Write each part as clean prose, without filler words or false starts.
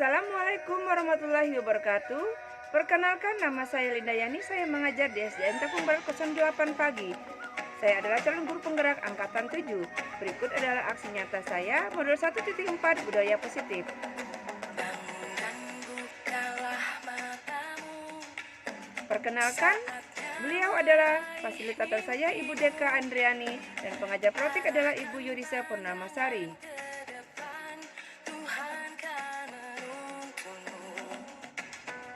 Assalamualaikum warahmatullahi wabarakatuh. Perkenalkan, nama saya Linda Yani. Saya mengajar di SDN Cakung Barat 08 pagi. Saya adalah calon guru penggerak angkatan 7. Berikut adalah aksi nyata saya, modul 1.4 budaya positif. Perkenalkan, beliau adalah fasilitator saya, Ibu Deka Andriani, dan pengajar praktik adalah Ibu Yurisa Purnamasari.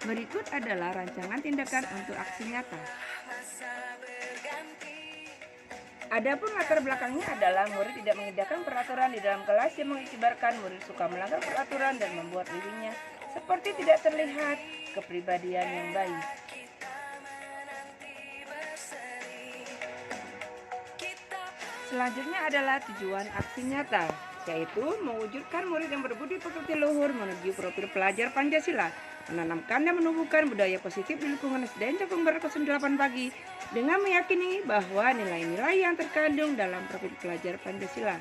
Berikut adalah rancangan tindakan untuk aksi nyata. Adapun latar belakangnya adalah murid tidak mengindahkan peraturan di dalam kelas yang mengakibatkan murid suka melanggar peraturan dan membuat dirinya seperti tidak terlihat kepribadian yang baik. Selanjutnya adalah tujuan aksi nyata, yaitu mewujudkan murid yang berbudi pekerti luhur menuju profil pelajar Pancasila, menanamkan dan menumbuhkan budaya positif di lingkungan SDN Cakung Barat 08 pagi dengan meyakini bahwa nilai-nilai yang terkandung dalam profil pelajar Pancasila.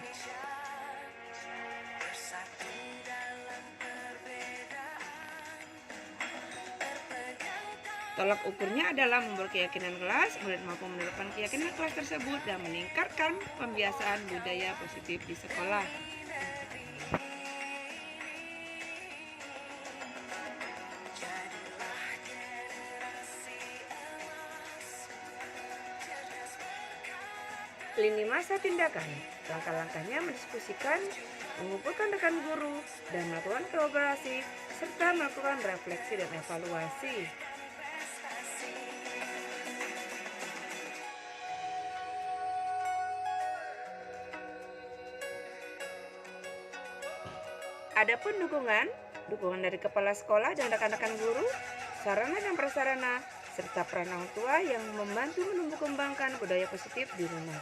Tolak ukurnya adalah membuat keyakinan kelas, murid mampu menerapkan keyakinan kelas tersebut dan meningkatkan pembiasaan budaya positif di sekolah. Lini masa tindakan, langkah-langkahnya mendiskusikan, mengumpulkan rekan guru, dan melakukan kolaborasi, serta melakukan refleksi dan evaluasi. Adapun dukungan dari kepala sekolah dan rekan-rekan guru, sarana dan prasarana, serta peran orang tua yang membantu menumbuh kembangkan budaya positif di rumah.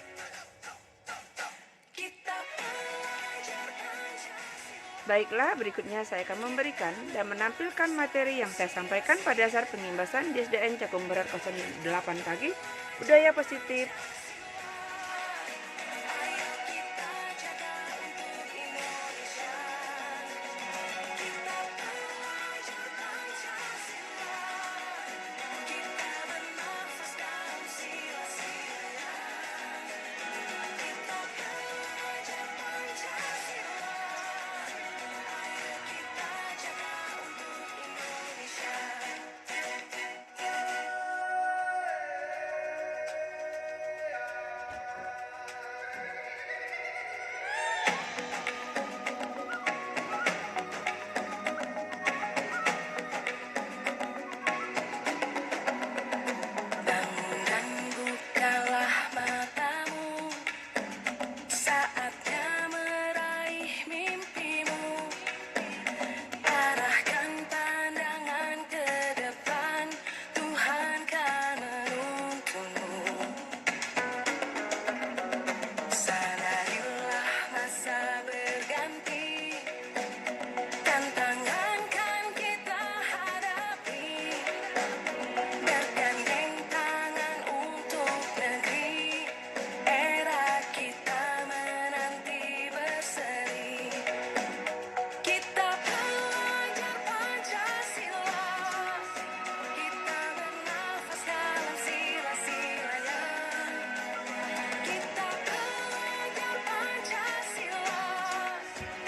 Baiklah, berikutnya saya akan memberikan dan menampilkan materi yang saya sampaikan pada dasar pengimbasan di SDN Cakung Barat 08 pagi, budaya positif.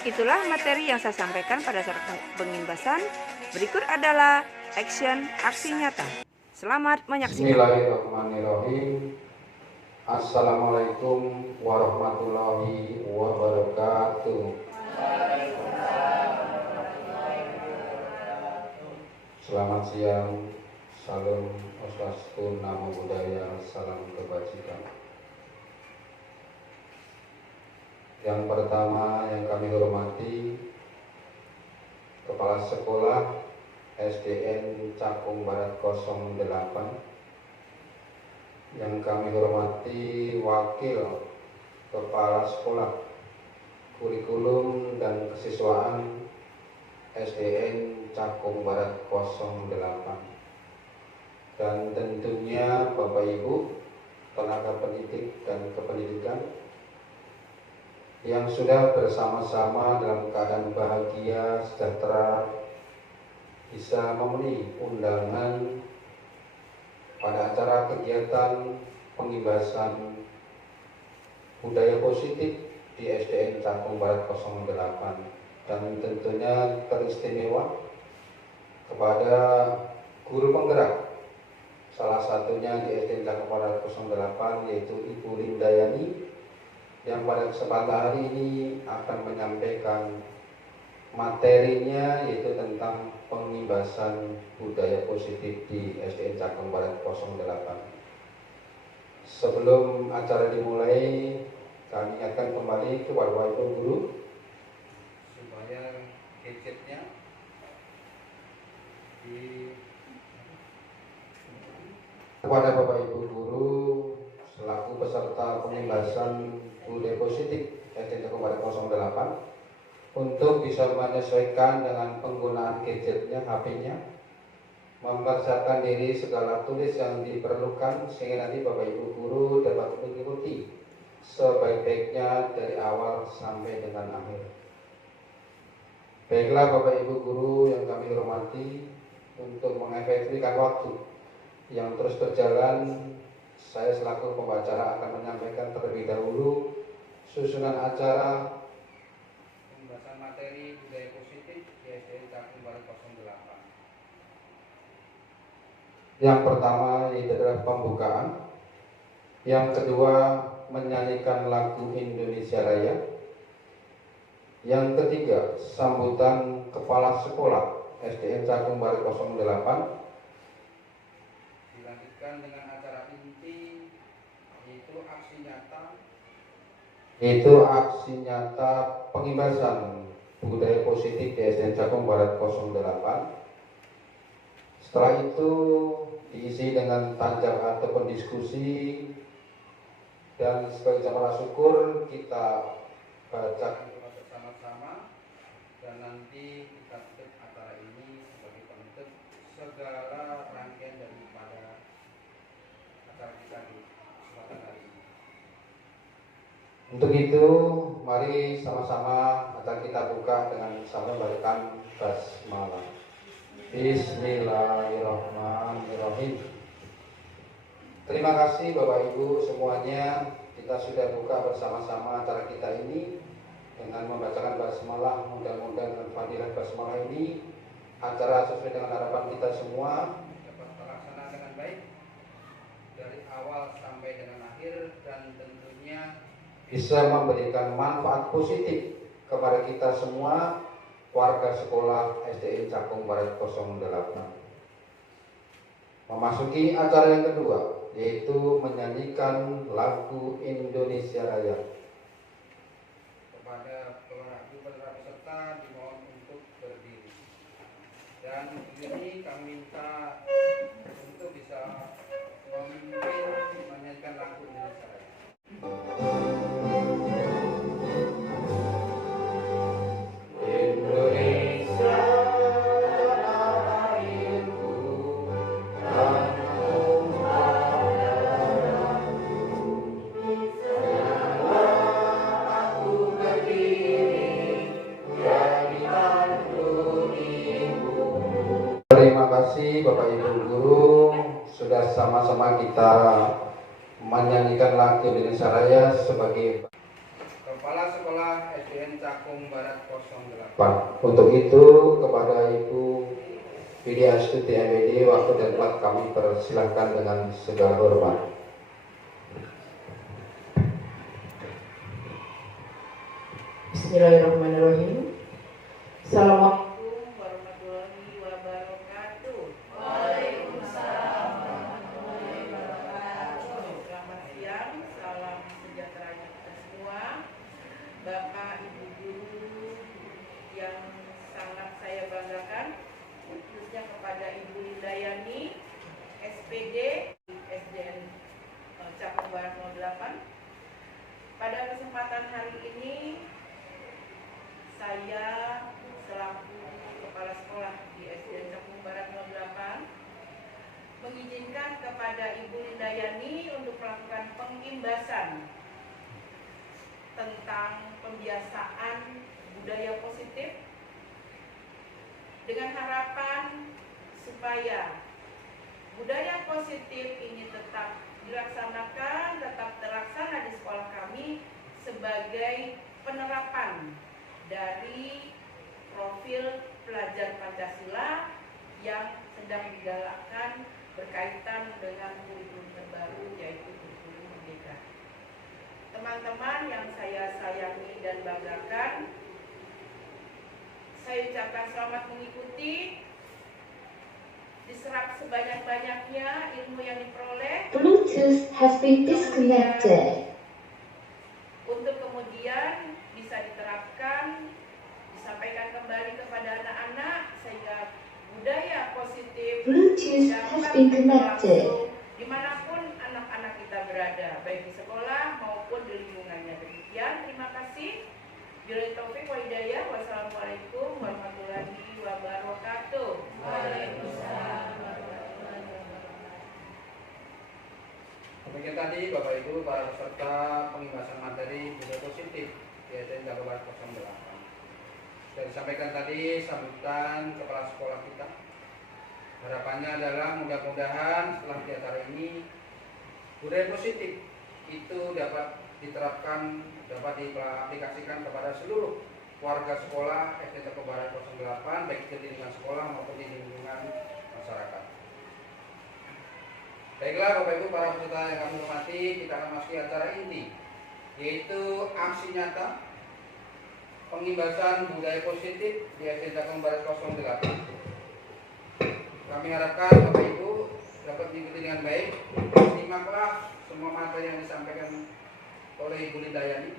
Itulah materi yang saya sampaikan pada saat pengimbasan. Berikut adalah aksi nyata. Selamat menyaksikan. Bismillahirrahmanirrahim. Assalamualaikum warahmatullahi wabarakatuh. Selamat siang. Salam Swastiastu, Namo Buddhaya, salam kebajikan. Yang pertama yang kami hormati Kepala Sekolah SDN Cakung Barat 08, yang kami hormati Wakil Kepala Sekolah Kurikulum dan Kesiswaan SDN Cakung Barat 08, dan tentunya Bapak Ibu tenaga pendidik dan kependidikan yang sudah bersama-sama dalam keadaan bahagia, sejahtera, bisa memenuhi undangan pada acara kegiatan pengimbasan budaya positif di SDN Cakung Barat 08, dan tentunya teristimewa kepada guru penggerak salah satunya di SDN Cakung Barat 08, yaitu Ibu Lindayani, yang pada kesempatan hari ini akan menyampaikan materinya, yaitu tentang pengimbasan budaya positif di SDN Cakung Barat 08. Sebelum acara dimulai, kami akan kembali kepada Bapak Ibu Guru supaya gadgetnya kepada Bapak Ibu Guru selaku peserta pengimbasan budaya positif SDN Cakung Barat 08 untuk bisa menyesuaikan dengan penggunaan gadgetnya, HP-nya, mempersiapkan diri segala tulis yang diperlukan sehingga nanti Bapak Ibu Guru dapat mengikuti sebaik-baiknya dari awal sampai dengan akhir. Baiklah Bapak Ibu Guru yang kami hormati, untuk mengefektifkan waktu yang terus berjalan, saya selaku pembicara akan menyampaikan terlebih dahulu susunan acara pembahasan materi budaya positif di SDN Cakung Barat 08. Yang pertama yaitu adalah pembukaan, yang kedua menyanyikan lagu Indonesia Raya, yang ketiga sambutan kepala sekolah SDN Cakung Barat 08, dilanjutkan dengan acara inti yaitu aksi nyata pengimbasan budaya positif di SDN Cakung Barat 08. Setelah itu diisi dengan tanjak ataupun diskusi, dan sebagai jamaah syukur kita baca bersama-sama, dan nanti kita tutup acara ini sebagai penutup segala rangkaian daripada acara kita di kesempatan hari ini. Untuk itu, mari sama-sama akan kita buka dengan sama membacakan basmalah. Bismillahirrahmanirrahim. Terima kasih Bapak Ibu semuanya, kita sudah buka bersama-sama acara kita ini dengan membacakan basmalah. Mudah-mudahan dengan fadilah basmalah ini acara sesuai dengan harapan kita semua dapat terlaksana dengan baik dari awal sampai dengan akhir, dan tentunya bisa memberikan manfaat positif kepada kita semua warga sekolah SDN Cakung Barat 08. Memasuki acara yang kedua, yaitu menyanyikan lagu Indonesia Raya. Kepada peserta dimohon untuk berdiri, dan ini kami minta untuk bisa memimpin menyanyikan lagu Indonesia Raya. Terima kasih Bapak Ibu Guru, sudah sama-sama kita menyanyikan lagu Indonesia Raya sebagai Kepala Sekolah SDN Cakung Barat 08. Untuk itu kepada Ibu Widya Astuti MPD, waktu dan tempat kami persilahkan dengan segala hormat. Bismillahirrahmanirrahim. Assalamualaikum. Bapak Ibu Guru yang sangat saya banggakan, khususnya kepada Ibu Lindayani, SPD SDN Cakung Barat 08. Pada kesempatan hari ini, saya selaku Kepala Sekolah di SDN Cakung Barat 08 mengizinkan kepada Ibu Lindayani untuk melakukan pengimbasan tentang pembiasaan budaya positif dengan harapan supaya budaya positif ini tetap dilaksanakan, tetap terlaksana di sekolah kami sebagai penerapan dari profil pelajar Pancasila yang sedang digalakkan berkaitan dengan kurikulum terbaru, yaitu kurikulum Merdeka. Teman-teman yang saya sayangi dan banggakan, saya ucapkan selamat mengikuti, diserap sebanyak-banyaknya ilmu yang diperoleh. Bluetooth has been disconnected. Untuk kemudian bisa diterapkan, disampaikan kembali kepada anak-anak sehingga budaya positif Bluetooth has been connected. dimanapun anak-anak kita berada, baik di sekolah maupun di lingkungannya. Demikian, terima kasih. Billahi taufik wa hidayah. Wassalamualaikum warahmatullahi wabarakatuh. Waalaikumsalam warahmatullahi wabarakatuh. Demikian tadi Bapak Ibu para peserta pengimbasan materi budaya positif di SDN Jagobarat 08. Sudah disampaikan tadi sambutan kepala sekolah kita. Harapannya adalah mudah-mudahan setelah di acara ini budaya positif itu dapat diterapkan, dapat diaplikasikan kepada seluruh warga sekolah SDN Jagobarat 08, baik di lingkungan sekolah maupun di lingkungan masyarakat. Baiklah Bapak Ibu para peserta yang kami hormati, kita akan masuki acara inti, yaitu aksi nyata pengimbasan budaya positif di SDN Jagobarat 08. Kami harapkan Bapak Ibu dapat diikuti dengan baik. Simaklah semua materi yang disampaikan oleh Ibu Lindayani.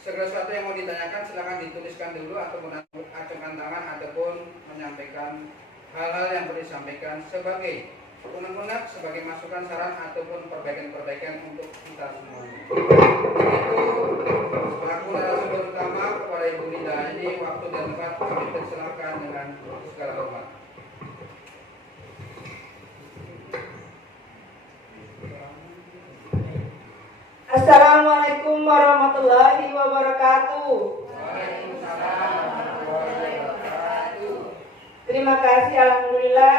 Segala sesuatu yang mau ditanyakan silakan dituliskan dulu ataupun acungkan tangan ataupun menyampaikan hal-hal yang perlu disampaikan sebagai unek-unek, sebagai masukan, saran ataupun perbaikan-perbaikan untuk kita semuanya. Itu selaku narasumber utama kepada Ibu Lindayani, waktu dan tempat kami persilakan dengan segala hormat. Assalamualaikum warahmatullahi wabarakatuh. Terima kasih, alhamdulillah,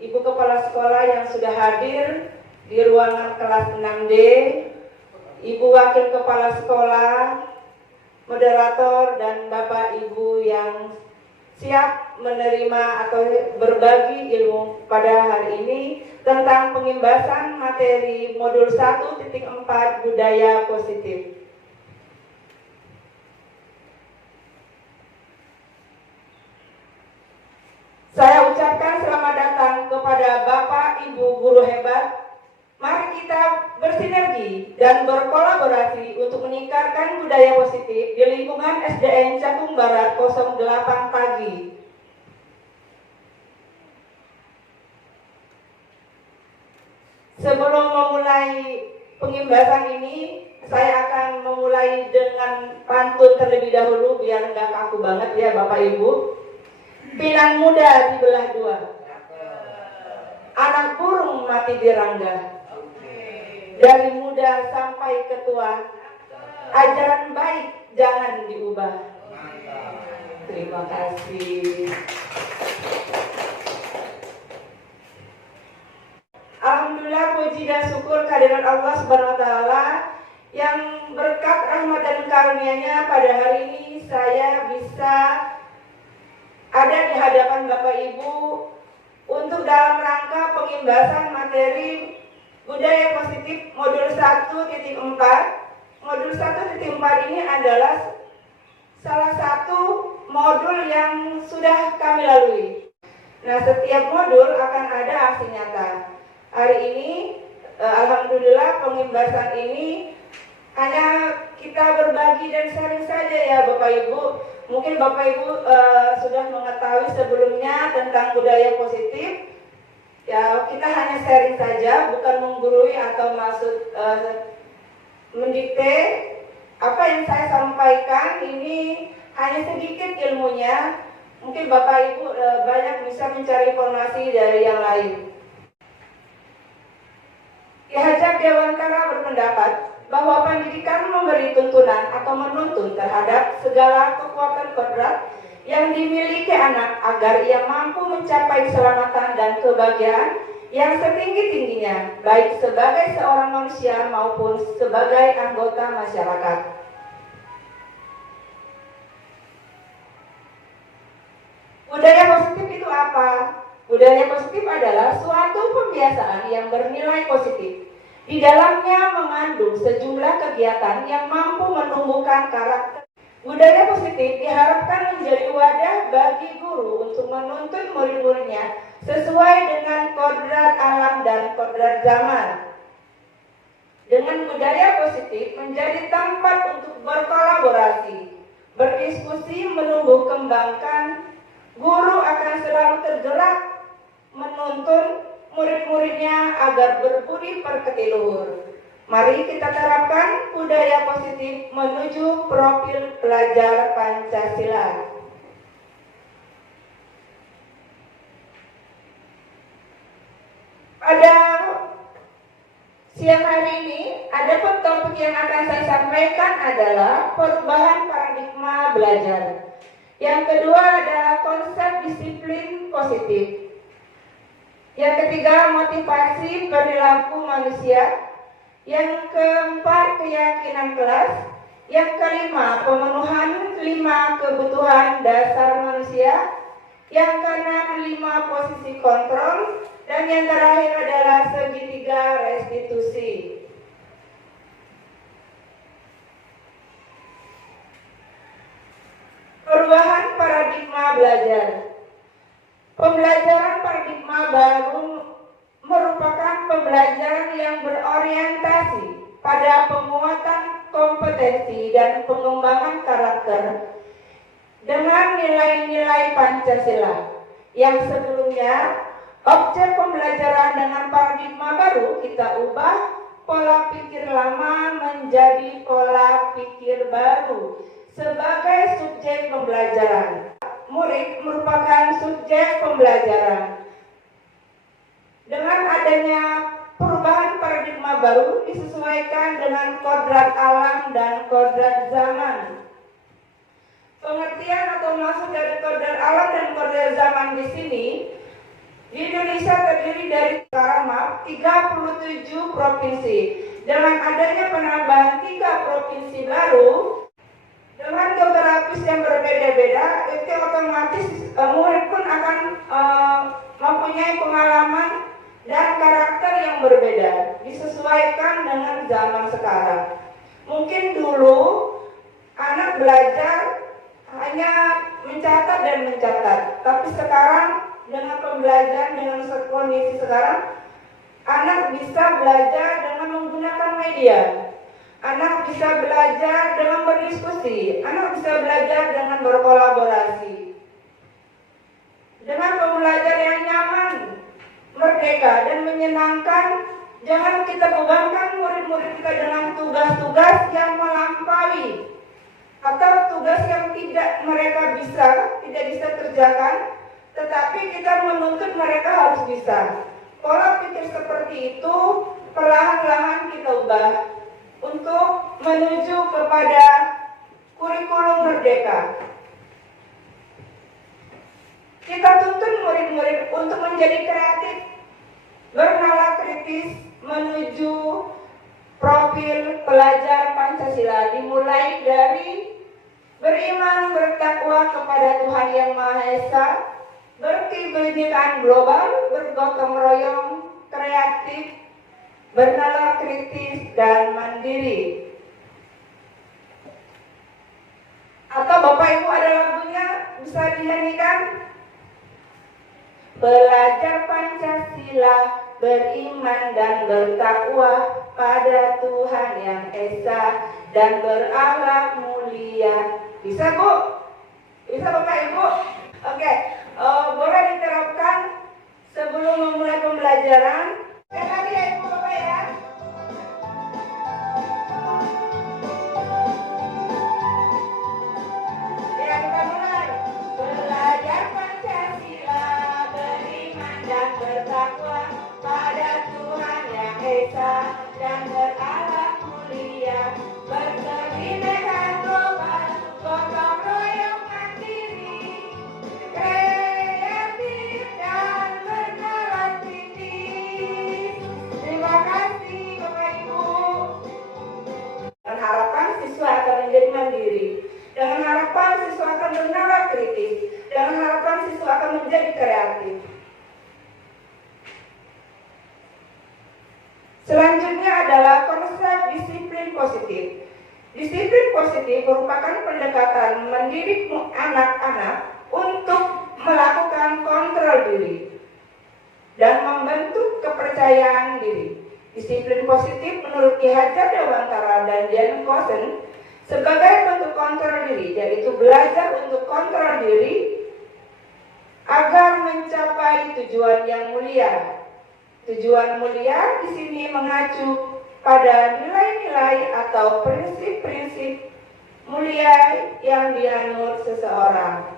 Ibu Kepala Sekolah yang sudah hadir di ruangan kelas 6D, Ibu Wakil Kepala Sekolah, moderator, dan Bapak Ibu yang siap menerima atau berbagi ilmu pada hari ini tentang pengimbasan materi modul 1.4 budaya positif. Saya ucapkan selamat datang kepada Bapak Ibu guru hebat. Mari kita bersinergi dan berkolaborasi untuk meningkatkan budaya positif di lingkungan SDN Cakung Barat 08 Pagi. Sebelum memulai pengimbasan ini, saya akan memulai dengan pantun terlebih dahulu biar nggak kaku banget ya Bapak Ibu. Pinang muda dibelah dua, anak burung mati dirangga. Dari muda sampai ketua, ajaran baik jangan diubah. Terima kasih. Alhamdulillah, puji dan syukur kehadirat Allah Subhanahu wa taala yang berkat rahmat dan karunia-Nya pada hari ini saya bisa ada di hadapan Bapak Ibu untuk dalam rangka pengimbasan materi budaya positif modul 1.4. Modul 1.4 ini adalah salah satu modul yang sudah kami lalui. Nah, setiap modul akan ada aksi nyata. Hari ini, alhamdulillah, pengimbasan ini hanya kita berbagi dan sharing saja ya Bapak Ibu. Mungkin Bapak Ibu sudah mengetahui sebelumnya tentang budaya positif. Ya, kita hanya sharing saja, bukan menggurui atau maksud mendikte. Apa yang saya sampaikan ini hanya sedikit ilmunya. Mungkin Bapak Ibu banyak bisa mencari informasi dari yang lain. Ki Hajar Dewantara berpendapat bahwa pendidikan memberi tuntunan atau menuntun terhadap segala kekuatan kodrat yang dimiliki anak agar ia mampu mencapai keselamatan dan kebahagiaan yang setinggi-tingginya, baik sebagai seorang manusia maupun sebagai anggota masyarakat. Budaya positif itu apa? Budaya positif adalah suatu pembiasaan yang bernilai positif. Di dalamnya mengandung sejumlah kegiatan yang mampu menumbuhkan karakter. Budaya positif diharapkan menjadi wadah bagi guru untuk menuntun murid-muridnya sesuai dengan kodrat alam dan kodrat zaman. Dengan budaya positif menjadi tempat untuk berkolaborasi, berdiskusi, menumbuh kembangkan, guru akan selalu tergerak menuntun murid-muridnya agar berbudi pekerti luhur. Mari kita terapkan budaya positif menuju profil pelajar Pancasila. Pada siang hari ini, ada topik yang akan saya sampaikan adalah perubahan paradigma belajar. Yang kedua adalah konsep disiplin positif. Yang ketiga, motivasi perilaku manusia. Yang keempat, keyakinan kelas. Yang kelima, pemenuhan 5 kebutuhan dasar manusia. Yang keenam, 5 posisi kontrol. Dan yang terakhir adalah segitiga restitusi. Perubahan paradigma belajar. Pembelajaran paradigma baru merupakan pembelajaran yang berorientasi pada penguatan kompetensi dan pengembangan karakter dengan nilai-nilai Pancasila. Yang sebelumnya, objek pembelajaran dengan paradigma baru kita ubah pola pikir lama menjadi pola pikir baru sebagai subjek pembelajaran. Murid merupakan subjek pembelajaran. Dengan adanya perubahan paradigma baru disesuaikan dengan kodrat alam dan kodrat zaman. Pengertian atau maksud dari kodrat alam dan kodrat zaman di sini, di Indonesia terdiri dari 37 provinsi. Dengan adanya penambahan 3 provinsi baru dengan geografis yang berbeda-beda, itu otomatis murid pun akan mempunyai pengalaman dan karakter yang berbeda, disesuaikan dengan zaman sekarang. Mungkin dulu anak belajar hanya mencatat dan mencatat, tapi sekarang dengan pembelajaran dengan kondisi sekarang, anak bisa belajar dengan menggunakan media. Anak bisa belajar dengan berdiskusi, anak bisa belajar dengan berkolaborasi. Dengan pembelajaran yang nyaman, merdeka dan menyenangkan, jangan kita bebankan murid-murid kita dengan tugas-tugas yang melampaui atau tugas yang tidak tidak bisa kerjakan, tetapi kita menuntut mereka harus bisa. Pola pikir seperti itu perlahan-lahan kita ubah untuk menuju kepada kurikulum merdeka. Kita tuntun murid-murid untuk menjadi kreatif, bernalar kritis menuju profil pelajar Pancasila, dimulai dari beriman bertakwa kepada Tuhan Yang Maha Esa, berkebinekaan global, bergotong royong, kreatif, bernalar kritis, dan mandiri. Atau Bapak Ibu ada lagunya, bisa dinyanyikan? Belajar Pancasila, beriman dan bertakwa pada Tuhan Yang Esa dan berakhlak mulia. Bisa Bu? Bisa Bapak Ibu? Oke, boleh diterapkan sebelum memulai pembelajaran. Sekali lagi ya Ibu Bapak ya. Ya, kita mulai. Belajar Pancasila, beriman dan bertakwa pada Tuhan Yang Esa dan berakhlak mulia, berkebinekaan global, gotong royong mandiri, kreatif. Selanjutnya adalah konsep disiplin positif. Disiplin positif merupakan pendekatan mendidik anak-anak untuk melakukan kontrol diri dan membentuk kepercayaan diri. Disiplin positif menurut Ki Hajar Dewantara dan Jan Kosen sebagai bentuk kontrol diri, yaitu belajar untuk kontrol diri agar mencapai tujuan yang mulia. Tujuan mulia di sini mengacu pada nilai-nilai atau prinsip-prinsip mulia yang dianut seseorang.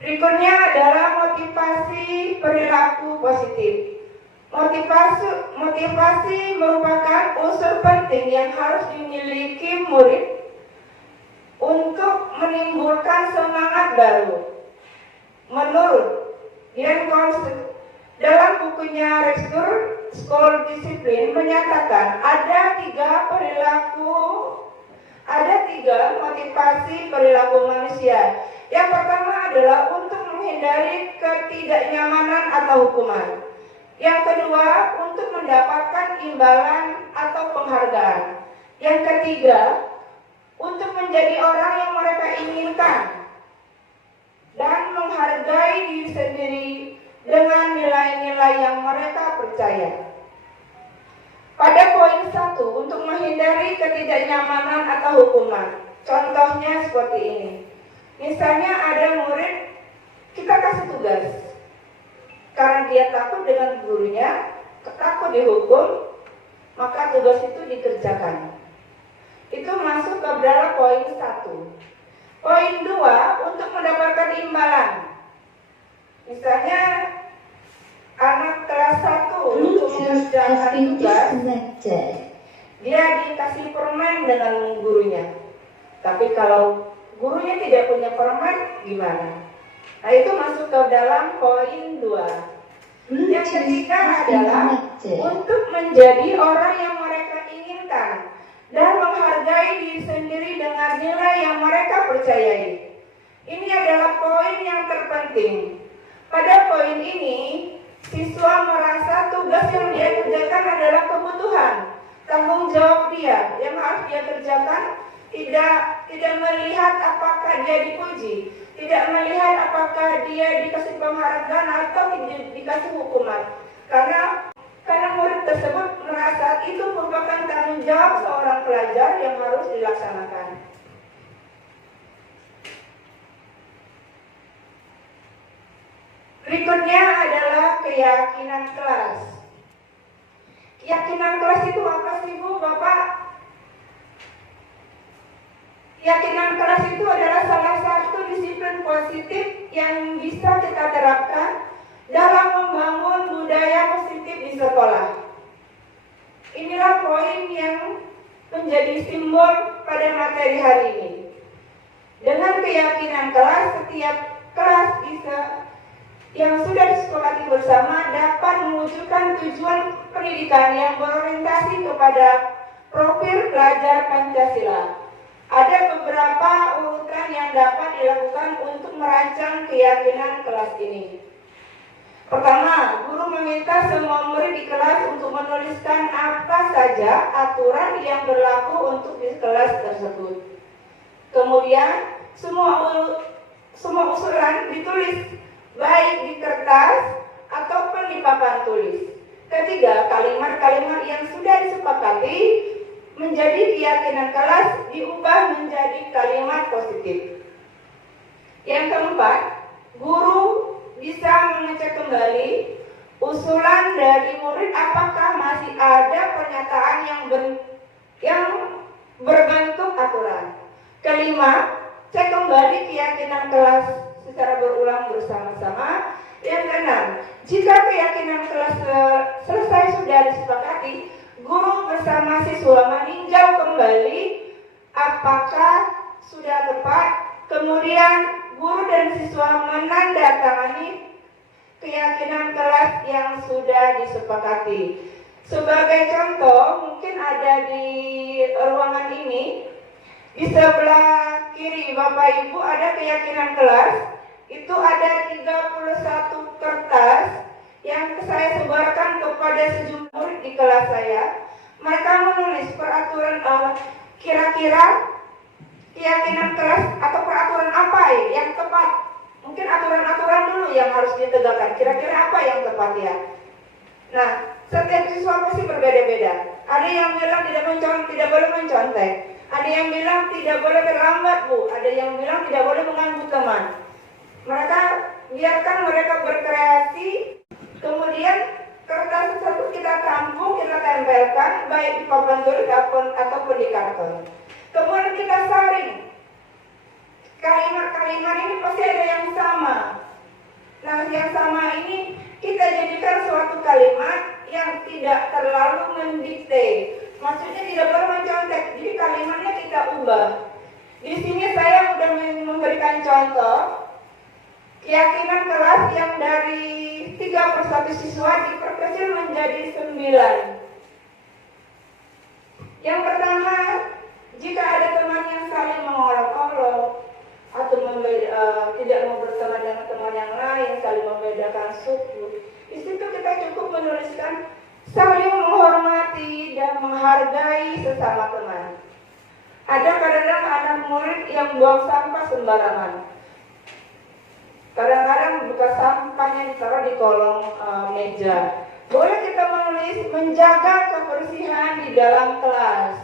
Berikutnya adalah motivasi perilaku positif. Motivasi merupakan unsur penting yang harus dimiliki murid untuk menimbulkan semangat baru. Menurut Jan Kosen dalam bukunya Restore School Discipline menyatakan ada tiga motivasi perilaku manusia. Yang pertama adalah untuk menghindari ketidaknyamanan atau hukuman. Yang kedua, untuk mendapatkan imbalan atau penghargaan. Yang ketiga, untuk menjadi orang yang mereka inginkan dan menghargai diri sendiri dengan nilai-nilai yang mereka percaya. Pada poin 1, untuk menghindari ketidaknyamanan atau hukuman. Contohnya seperti ini. Misalnya ada murid, kita kasih tugas. Karena dia takut dengan gurunya, takut dihukum, maka tugas itu dikerjakan. Itu masuk ke dalam poin 1. Poin 2, untuk mendapatkan imbalan. Misalnya anak kelas 1 untuk Bluetooth has mengerjakan been tugas, disconnected. dia dikasih permen dengan gurunya. Tapi kalau gurunya tidak punya permen, gimana? Nah, itu masuk ke dalam poin 2. Yang Bluetooth ketiga has been adalah connected. untuk menjadi orang yang mereka inginkan dan menghargai diri sendiri dengan nilai yang mereka percayai. Ini adalah poin yang terpenting. Pada poin ini, siswa merasa tugas yang dia kerjakan adalah kebutuhan, tanggung jawab dia yang harus dia kerjakan, tidak melihat apakah dia dipuji, tidak melihat apakah dia dikasih penghargaan atau dikasih hukuman. Karena murid tersebut merasa itu merupakan tanggung jawab seorang pelajar yang harus dilaksanakan. Berikutnya adalah keyakinan kelas. Keyakinan kelas itu apa sih, Bu, Bapak? Keyakinan kelas itu adalah salah satu disiplin positif yang bisa kita terapkan dalam membangun budaya positif di sekolah. Inilah poin yang menjadi simbol pada materi hari ini. Dengan keyakinan kelas, setiap kelas yang sudah disepakati bersama dapat mewujudkan tujuan pendidikan yang berorientasi kepada profil pelajar Pancasila. Ada beberapa urutan yang dapat dilakukan untuk merancang keyakinan kelas ini. Pertama, guru meminta semua murid di kelas untuk menuliskan apa saja aturan yang berlaku untuk di kelas tersebut. Kemudian, semua usulan ditulis baik di kertas ataupun di papan tulis. Ketiga, kalimat-kalimat yang sudah disepakati menjadi keyakinan kelas diubah menjadi kalimat positif. Yang keempat, guru bisa mengecek kembali usulan dari murid apakah masih ada pernyataan yang berbentuk aturan. Kelima, cek kembali keyakinan kelas secara berulang bersama-sama. Yang keenam, jika keyakinan kelas selesai sudah disepakati, guru bersama siswa meninjau kembali apakah sudah tepat. Kemudian guru dan siswa menandatangani keyakinan kelas yang sudah disepakati. Sebagai contoh, mungkin ada di ruangan ini, di sebelah kiri kiri Bapak Ibu ada keyakinan kelas. Itu ada 31 kertas yang saya sebarkan kepada sejumlah murid di kelas saya. Mereka menulis peraturan kira-kira keyakinan kelas atau peraturan apa yang tepat. Mungkin aturan-aturan dulu yang harus ditegakkan. Kira-kira apa yang tepat ya? Nah, setiap siswa pasti berbeda-beda. Ada yang bilang tidak boleh mencontek. Ada yang bilang tidak boleh terlambat, Bu. Ada yang bilang tidak boleh mengganggu teman. Mereka biarkan mereka berkreasi. Kemudian kertas tersebut kita tampung, kita tempelkan baik di papan tulis ataupun di karton. Kemudian kita saring. Kalimat-kalimat ini pasti ada yang sama. Nah, yang sama ini kita jadikan suatu kalimat yang tidak terlalu mendikte. Maksudnya tidak perlu mencontek. Jadi kalimatnya kita ubah. Di sini saya sudah memberikan contoh keyakinan kelas yang dari 31 siswa diperkecil menjadi 9. Yang pertama, jika ada teman yang saling mengolok-olok atau tidak mau berteman dengan teman yang lain, saling membedakan suku, di situ kita cukup menuliskan saling menghormati dan menghargai sesama teman. Ada kadang-kadang anak murid yang buang sampah sembarangan. Kadang-kadang buka sampahnya ditaruh di kolong meja. Boleh kita menulis menjaga kebersihan di dalam kelas.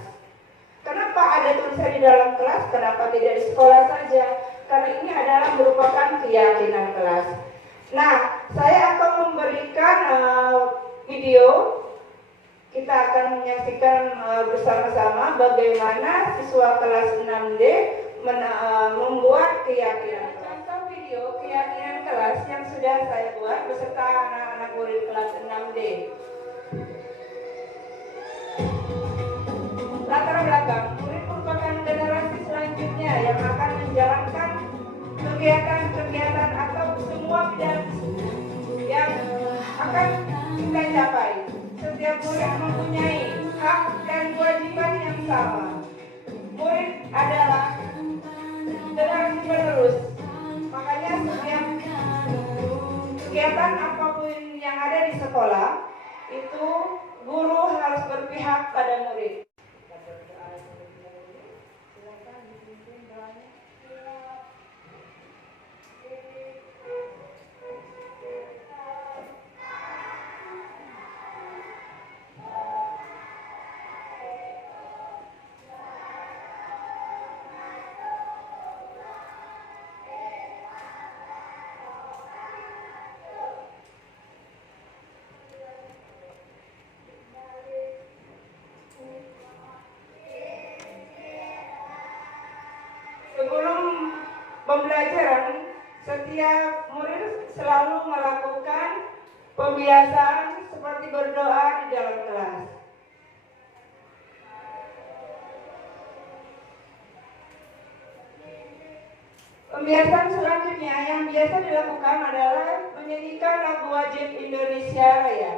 Kenapa ada tulisan di dalam kelas? Kenapa tidak di sekolah saja? Karena ini adalah merupakan keyakinan kelas. Nah, saya akan memberikan video. Kita akan menyaksikan bersama-sama bagaimana siswa kelas 6D membuat keyakinan kelas. Contoh video keyakinan kelas yang sudah saya buat beserta anak-anak murid kelas 6D. Latar belakang, murid merupakan generasi selanjutnya yang akan menjalankan kegiatan-kegiatan atau semua bidang yang akan kita capai. Setiap murid mempunyai hak dan kewajiban yang sama. Murid adalah generasi penerus. Makanya setiap kegiatan apapun yang ada di sekolah, itu guru harus berpihak pada murid. Sebelum pembelajaran, setiap murid selalu melakukan pembiasaan seperti berdoa di dalam kelas. Pembiasaan selanjutnya yang biasa dilakukan adalah menyanyikan lagu wajib Indonesia Raya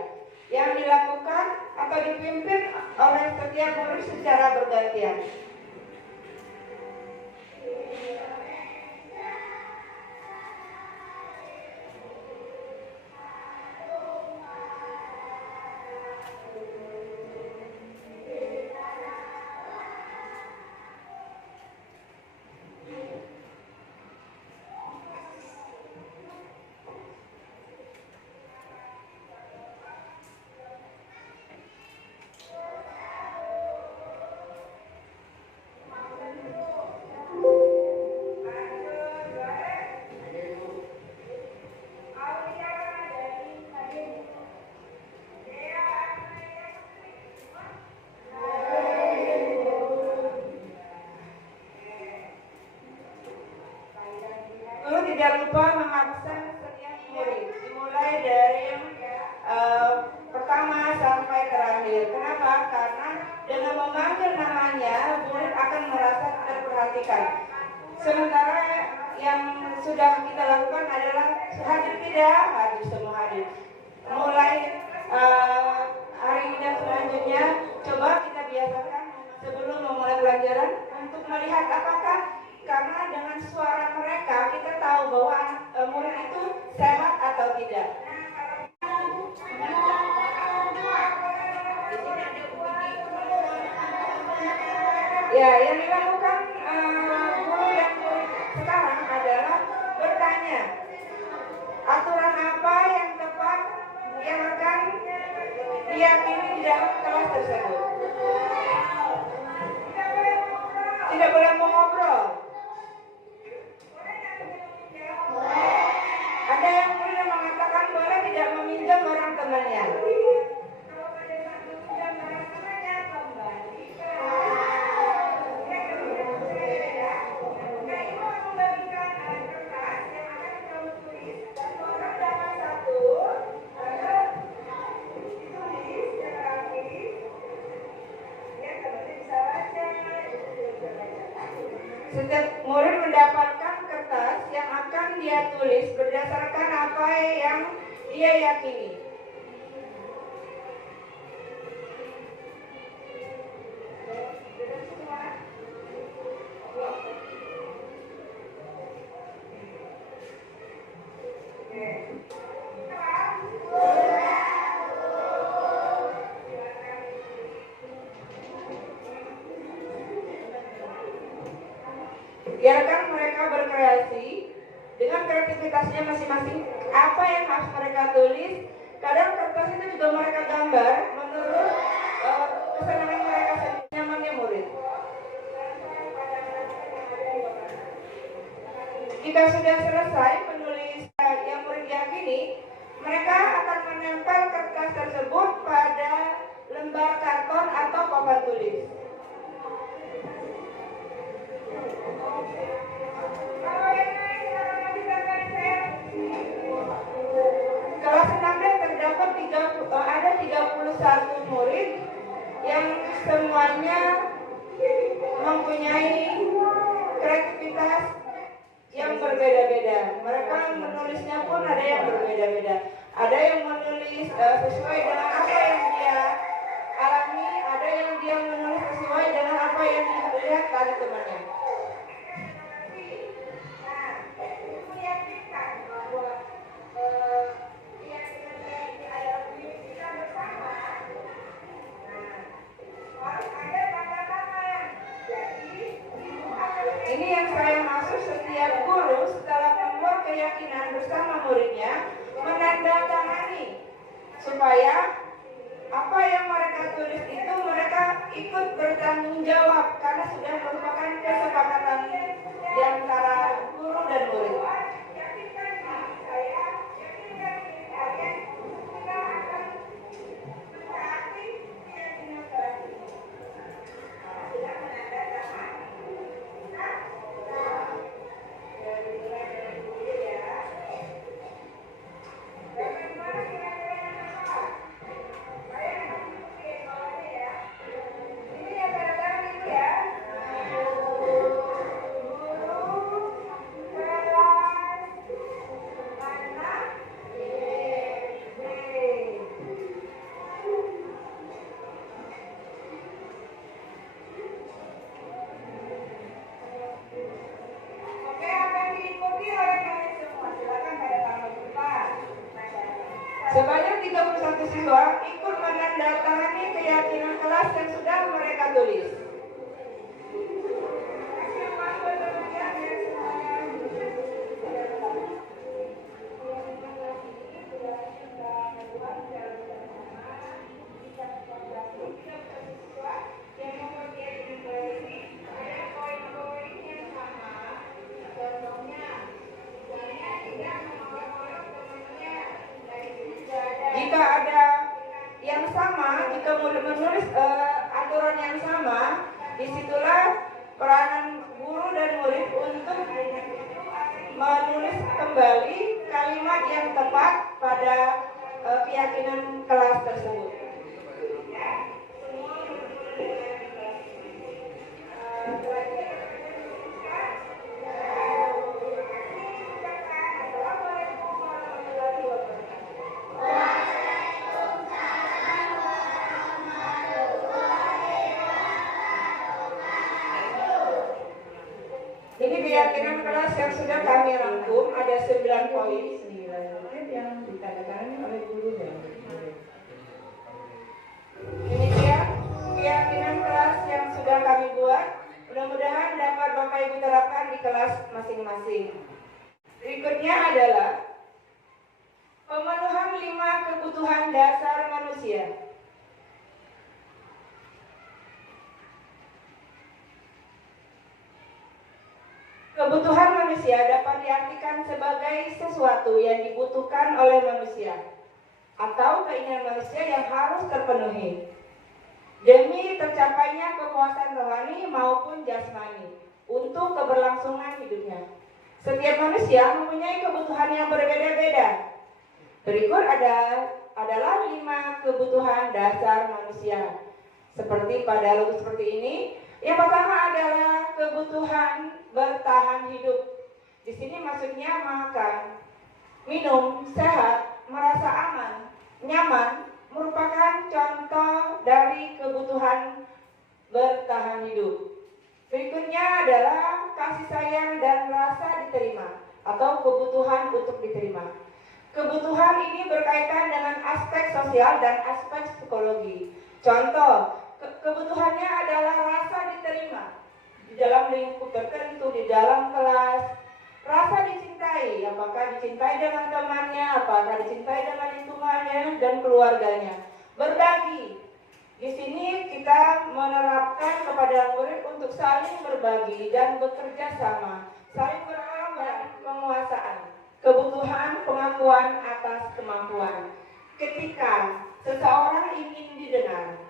yang dilakukan atau dipimpin oleh setiap murid secara bergantian. Tidak lupa mengabsen setiap murid, dimulai dari yang pertama sampai terakhir. Kenapa? Karena dengan memanggil namanya, murid akan merasa terperhatikan. Sementara yang sudah kita lakukan adalah hadir tidak, hadir semua hadir. Mulai hari ini dan selanjutnya, coba kita biasakan sebelum memulai pelajaran untuk melihat apakah, karena Ya, yang dilakukan guru dan murid sekarang adalah bertanya aturan apa yang tepat yang akan diyakini di dalam kelas tersebut. Tidak boleh mengobrol. Ada yang murid mengatakan boleh tidak meminjam orang temannya. Setiap murid mendapatkan kertas yang akan dia tulis berdasarkan apa yang dia yakini. Biarkan mereka berkreasi dengan kreativitasnya masing-masing. Apa yang harus mereka tulis, kadang kertas itu juga mereka gambar menurut kesenangan mereka sendiri, nyamannya murid. Jika sudah selesai menulis yang murid yakini, mereka akan menempel kertas tersebut pada lembar karton atau papan tulis. Kelas 6 terdapat ada 31 murid yang semuanya mempunyai kreativitas yang berbeda-beda. Mereka menulisnya pun ada yang berbeda-beda. Ada yang menulis sesuai dengan apa yang dia alami, ada yang dia menulis sesuai dengan apa yang dilihat dari temannya. Ini yang saya maksud, setiap guru setelah membuat keyakinan bersama muridnya menandatangani supaya apa yang mereka tulis itu mereka ikut bertanggung jawab karena sudah merupakan kesepakatan di antara guru dan murid. Sebanyak 31 siswa ikut menandatangani keyakinan kelas yang sudah mereka tulis. Jika ada yang sama, jika menulis aturan yang sama, disitulah peranan guru dan murid untuk menulis kembali kalimat yang tepat pada keyakinan kelas tersebut. Ini keyakinan kelas yang sudah kami rangkum, ada 9 poin yang ditandatangani oleh guru dan murid. Ini dia keyakinan kelas yang sudah kami buat. Mudah-mudahan dapat Bapak Ibu terapkan di kelas masing-masing. Berikutnya adalah pemenuhan 5 kebutuhan dasar manusia. Kebutuhan manusia dapat diartikan sebagai sesuatu yang dibutuhkan oleh manusia atau keinginan manusia yang harus terpenuhi demi tercapainya kepuasan rohani maupun jasmani untuk keberlangsungan hidupnya. Setiap manusia mempunyai kebutuhan yang berbeda-beda. Berikut adalah 5 kebutuhan dasar manusia. Seperti pada logo seperti ini. Yang pertama adalah kebutuhan bertahan hidup. Di sini maksudnya makan, minum, sehat, merasa aman, nyaman, merupakan contoh dari kebutuhan bertahan hidup. Berikutnya adalah kasih sayang dan rasa diterima atau kebutuhan untuk diterima. Kebutuhan ini berkaitan dengan aspek sosial dan aspek psikologi. Contoh, kebutuhannya adalah rasa diterima di dalam lingkup tertentu, di dalam kelas, rasa dicintai, apakah dicintai dengan temannya, apakah dicintai dengan lingkungannya dan keluarganya. Berbagi. Di sini kita menerapkan kepada murid untuk saling berbagi dan bekerja sama, saling berawal dan penguasaan. Kebutuhan pengakuan atas kemampuan. Ketika seseorang ingin didengar,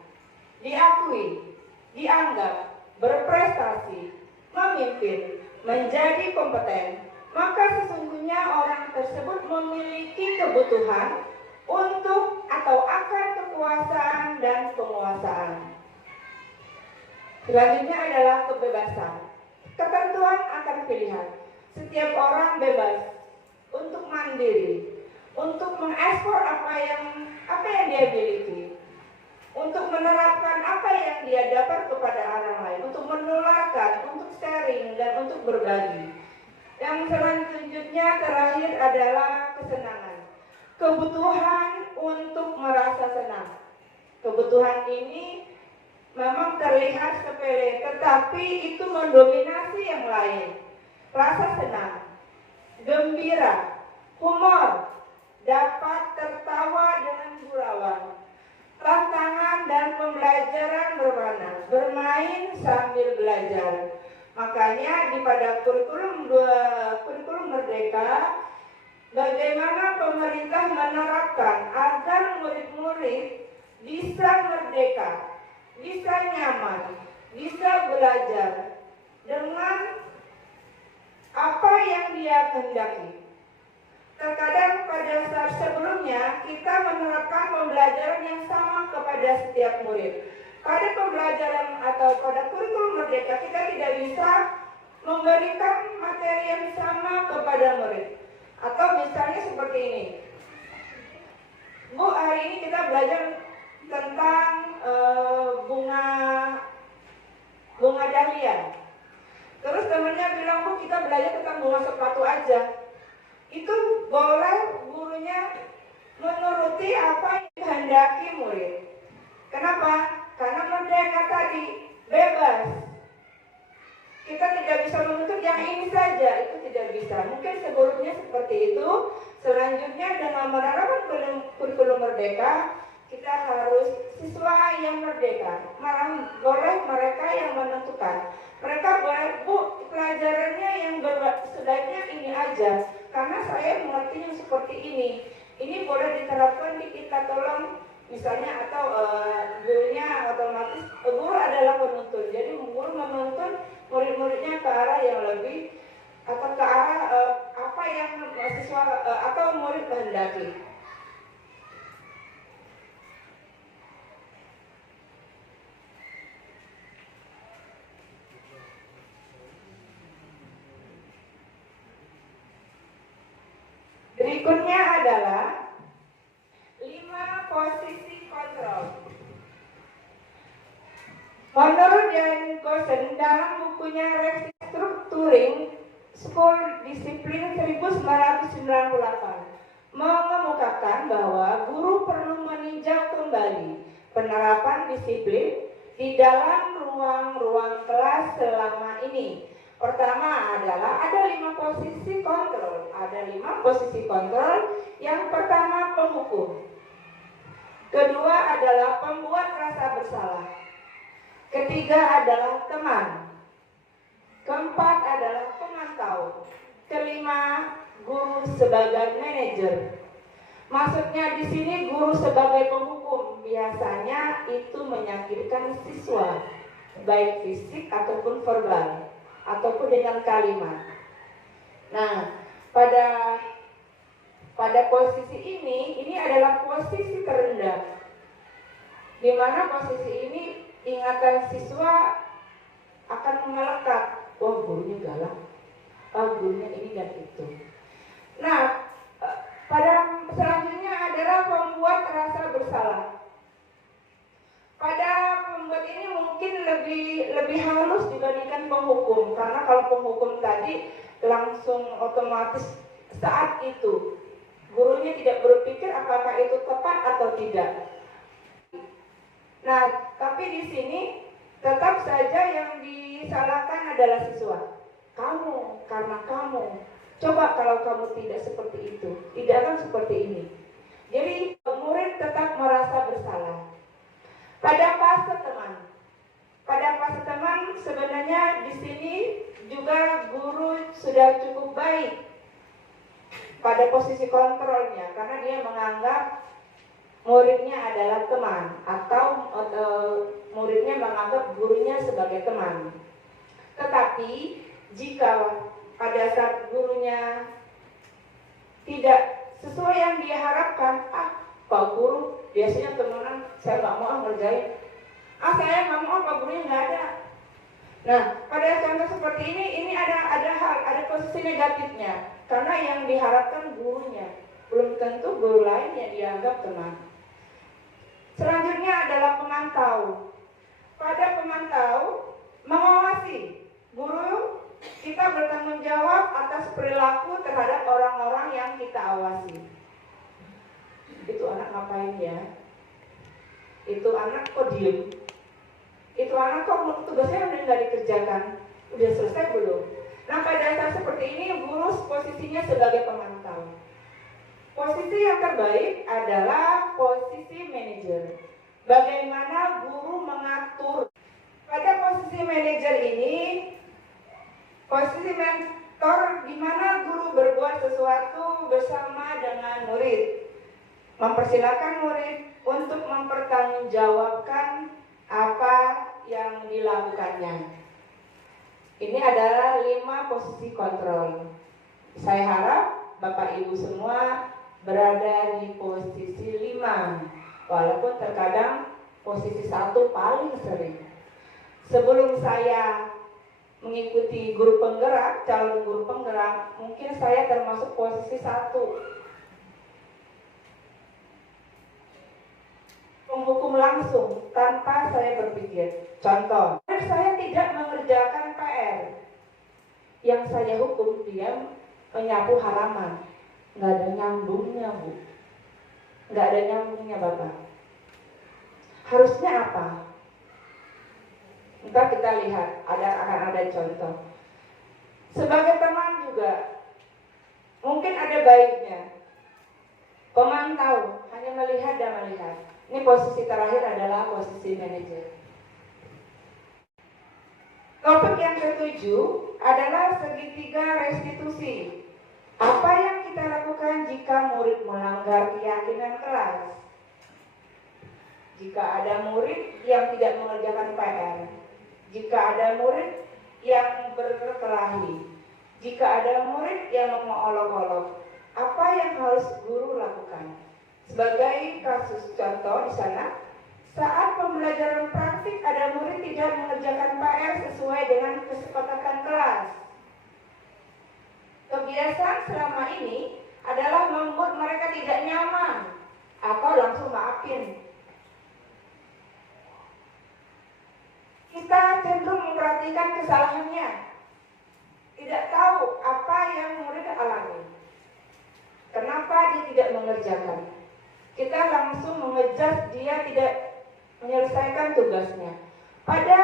diakui, dianggap, berprestasi, memimpin, menjadi kompeten, maka sesungguhnya orang tersebut memiliki kebutuhan untuk atau akan kekuasaan dan penguasaan. Selanjutnya adalah kebebasan. Ketentuan akan pilihan. Setiap orang bebas untuk mandiri, untuk mengekspor apa yang dia miliki, untuk menerapkan apa yang dia dapat kepada orang lain, untuk menularkan, untuk sharing, dan untuk berbagi. Yang selanjutnya terakhir adalah kesenangan. Kebutuhan untuk merasa senang. Kebutuhan ini memang terlihat sepele, tetapi itu mendominasi yang lain. Rasa senang, gembira, humor, dapat tertawa dengan gurauan, tantangan dan pembelajaran bermakna, bermain sambil belajar. Makanya pada kurikulum Merdeka, bagaimana pemerintah menerapkan agar murid-murid bisa merdeka, bisa nyaman, bisa belajar dengan apa yang dia kehendaki. Terkadang pada saat sebelumnya kita menerapkan pembelajaran yang sama kepada setiap murid. Pada pembelajaran atau pada kurikulum Merdeka kita tidak bisa memberikan materi yang sama kepada murid. Atau misalnya seperti ini. Bu, hari ini kita belajar tentang bunga dahlia. Terus temannya bilang, Bu, kita belajar tentang bunga sepatu aja. Itu boleh gurunya menuruti apa yang dikehendaki murid. Kenapa? Karena merdeka tadi, bebas. Kita tidak bisa menuntut yang ini saja, itu tidak bisa. Mungkin sebelumnya seperti itu. Selanjutnya dengan menerapkan kurikulum Merdeka, kita harus siswa yang merdeka. Boleh mereka yang menentukan. Mereka boleh, Bu, pelajarannya yang sebaiknya ini aja, karena saya mengertinya seperti ini. Ini boleh diterapkan di kita, tolong misalnya, atau gurunya otomatis, guru adalah penuntun. Jadi guru menuntun murid-muridnya ke arah yang lebih, atau ke arah apa yang siswa atau murid kehendaki. Berikutnya adalah 5 posisi kontrol. Menurut Dan Gosen dalam bukunya Restructuring School Discipline 1998 mengemukakan bahwa guru perlu meninjau kembali penerapan disiplin di dalam ruang kelas selama ini. Pertama adalah ada 5 posisi kontrol. Ada 5 posisi kontrol. Yang pertama penghukum. Kedua adalah pembuat rasa bersalah. Ketiga adalah teman. Keempat adalah pemantau. Kelima, guru sebagai manajer. Maksudnya di sini guru sebagai penghukum biasanya itu menyakitkan siswa, baik fisik ataupun verbal, ataupun dengan kalimat. Nah, pada posisi ini adalah posisi terendah, di mana posisi ini ingatan siswa akan melekat. Wah, gurunya galak, gurunya ini dan itu. Nah, pada selanjutnya adalah pembuat rasa bersalah. Pada pembuat ini mungkin lebih halus dibandingkan penghukum, karena kalau penghukum tadi langsung otomatis saat itu gurunya tidak berpikir apakah itu tepat atau tidak. Nah, tapi di sini tetap saja yang disalahkan adalah siswa. Kamu, karena kamu. Coba kalau kamu tidak seperti itu, tidak akan seperti ini. Jadi murid tetap merasa bersalah. Pada fase teman sebenarnya di sini juga guru sudah cukup baik pada posisi kontrolnya, karena dia menganggap muridnya adalah teman, atau muridnya menganggap gurunya sebagai teman. Tetapi jika pada saat gurunya tidak sesuai yang dia harapkan, Pak Guru biasanya temenan, saya nggak mau ngerjain, saya nggak mau, Pak Gurunya nggak ada. Nah, pada contoh seperti ini ada posisi negatifnya, karena yang diharapkan gurunya, belum tentu guru lain yang dianggap teman. Selanjutnya adalah pemantau. Pada pemantau, mengawasi guru. Kita bertanggung jawab atas perilaku terhadap orang-orang yang kita awasi. Itu anak ngapain ya? Itu anak kok diem? Itu anak kok tugasnya udah nggak dikerjakan? Udah selesai belum? Nah, pada saat seperti ini guru posisinya sebagai pemantau. Posisi yang terbaik adalah posisi manajer. Bagaimana guru mengatur? Pada posisi manajer ini, posisi mentor di mana guru berbuat sesuatu bersama dengan murid. Mempersilakan murid untuk mempertanggungjawabkan apa yang dilakukannya. Ini adalah 5 posisi kontrol. Saya harap Bapak Ibu semua berada di posisi 5. Walaupun terkadang posisi 1 paling sering. Sebelum saya mengikuti guru penggerak, calon guru penggerak, mungkin saya termasuk posisi 1. Menghukum langsung tanpa saya berpikir. Contoh, saya tidak mengerjakan PR. Yang saya hukum dia menyapu halaman. Nggak ada nyambungnya, Bu. Nggak ada nyambungnya, Bapak. Harusnya apa? Ntar kita lihat, akan ada contoh. Sebagai teman juga, mungkin ada baiknya. Pemantau, hanya melihat dan melihat. Ini posisi terakhir adalah posisi manajer. Topik yang ke-7 adalah segitiga restitusi. Apa yang kita lakukan jika murid melanggar keyakinan kelas? Jika ada murid yang tidak mengerjakan PR, jika ada murid yang berkelahi, jika ada murid yang mengolok-olok, apa yang harus guru lakukan? Sebagai kasus contoh di sana, saat pembelajaran praktik ada murid tidak mengerjakan PR sesuai dengan kesepakatan kelas. Kebiasaan selama ini adalah membuat mereka tidak nyaman atau langsung maafin. Kita cenderung memperhatikan kesalahannya, tidak tahu apa yang murid alami. Kenapa dia tidak mengerjakan? Kita langsung mengejas dia tidak menyelesaikan tugasnya. Pada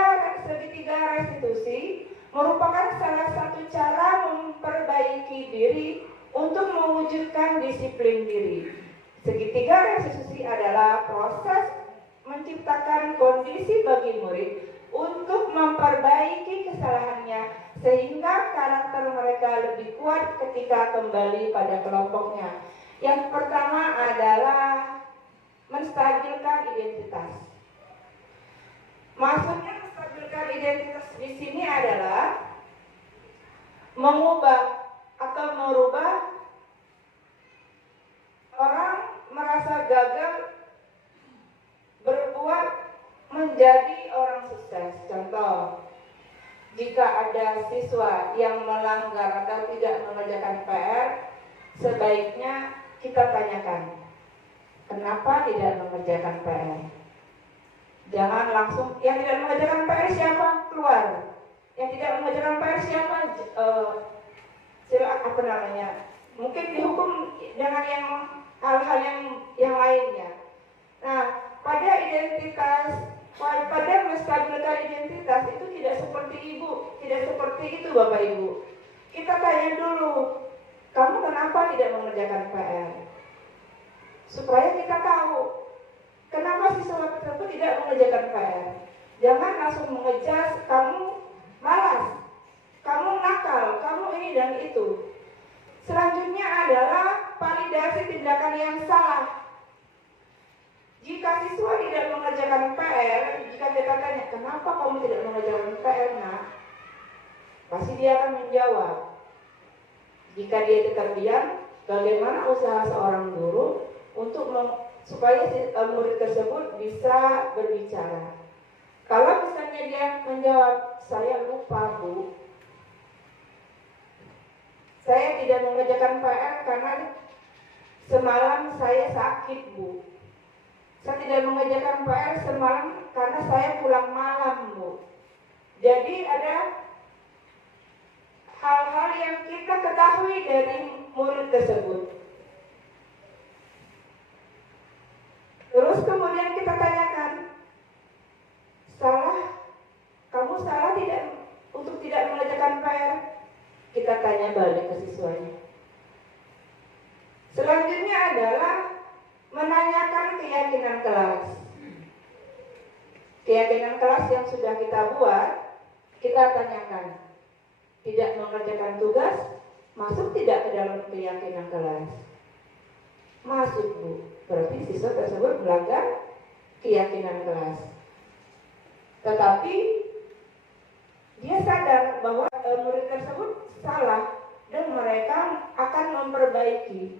segitiga restitusi merupakan salah satu cara memperbaiki diri untuk mewujudkan disiplin diri. Segitiga restitusi adalah proses menciptakan kondisi bagi murid untuk memperbaiki kesalahannya sehingga karakter mereka lebih kuat ketika kembali pada kelompoknya. Yang pertama adalah menstabilkan identitas. Maksudnya menstabilkan identitas di sini adalah mengubah atau merubah orang merasa gagal berbuat menjadi orang sukses. Contoh, jika ada siswa yang melanggar atau tidak mengerjakan PR, sebaiknya kita tanyakan, kenapa tidak mengerjakan PR? Jangan langsung, yang tidak mengerjakan PR siapa? Keluar. Yang tidak mengerjakan PR siapa? Mungkin dihukum dengan hal-hal yang lainnya. Nah, pada menstabilkan identitas itu tidak seperti ibu, tidak seperti itu Bapak Ibu. Kita tanya dulu, kamu kenapa tidak mengerjakan PR? Supaya kita tahu kenapa siswa tersebut tidak mengerjakan PR. Jangan langsung mengejas, kamu malas, kamu nakal, kamu ini dan itu. Selanjutnya adalah validasi tindakan yang salah. Jika siswa tidak mengerjakan PR, jika kita tanya, kenapa kamu tidak mengerjakan PR, nak? Pasti dia akan menjawab. Jika dia tetap diam, bagaimana usaha seorang guru untuk supaya murid tersebut bisa berbicara? Kalau misalnya dia menjawab, saya lupa Bu, saya tidak mengerjakan PR karena semalam saya sakit Bu, saya tidak mengerjakan PR semalam karena saya pulang malam Bu. Jadi ada hal-hal yang kita ketahui dari murid tersebut. Terus kemudian kita tanyakan, kamu salah tidak untuk tidak mengerjakan PR? Kita tanya balik ke siswanya. Selanjutnya adalah menanyakan keyakinan kelas. Keyakinan kelas yang sudah kita buat, kita tanyakan. Tidak mengerjakan tugas, masuk tidak ke dalam keyakinan kelas? Masuk Bu. Berarti siswa tersebut melanggar keyakinan kelas. Tetapi dia sadar bahwa murid tersebut salah dan mereka akan memperbaiki.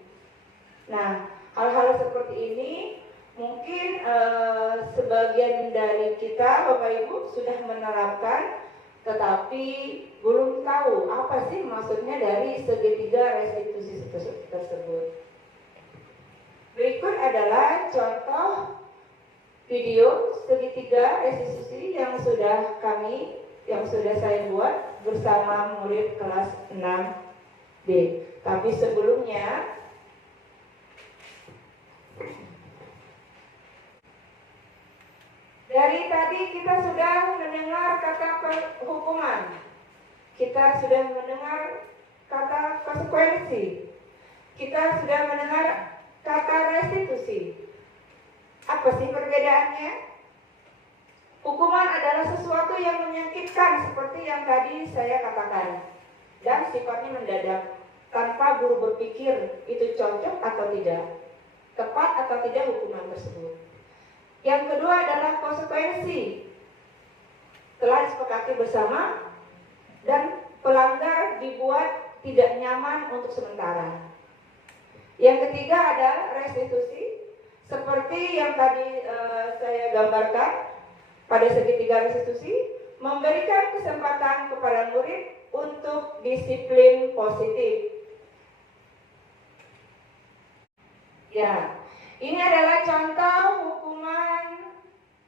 Nah, hal-hal seperti ini mungkin sebagian dari kita Bapak Ibu sudah menerapkan, tetapi belum tahu apa sih maksudnya dari segitiga restitusi tersebut. Berikut adalah contoh video segitiga restitusi yang sudah saya buat bersama murid kelas 6B. Tapi sebelumnya dari tadi kita sudah mendengar kata hukuman, kita sudah mendengar kata konsekuensi, kita sudah mendengar kata restitusi. Apa sih perbedaannya? Hukuman adalah sesuatu yang menyakitkan seperti yang tadi saya katakan dan sifatnya mendadak tanpa guru berpikir itu cocok atau tidak, tepat atau tidak hukuman tersebut. Yang kedua adalah konsekuensi, telah disepakati bersama dan pelanggar dibuat tidak nyaman untuk sementara. Yang ketiga adalah restitusi, seperti yang tadi saya gambarkan pada segitiga restitusi, memberikan kesempatan kepada murid untuk disiplin positif. Ya, ini adalah contoh hukuman,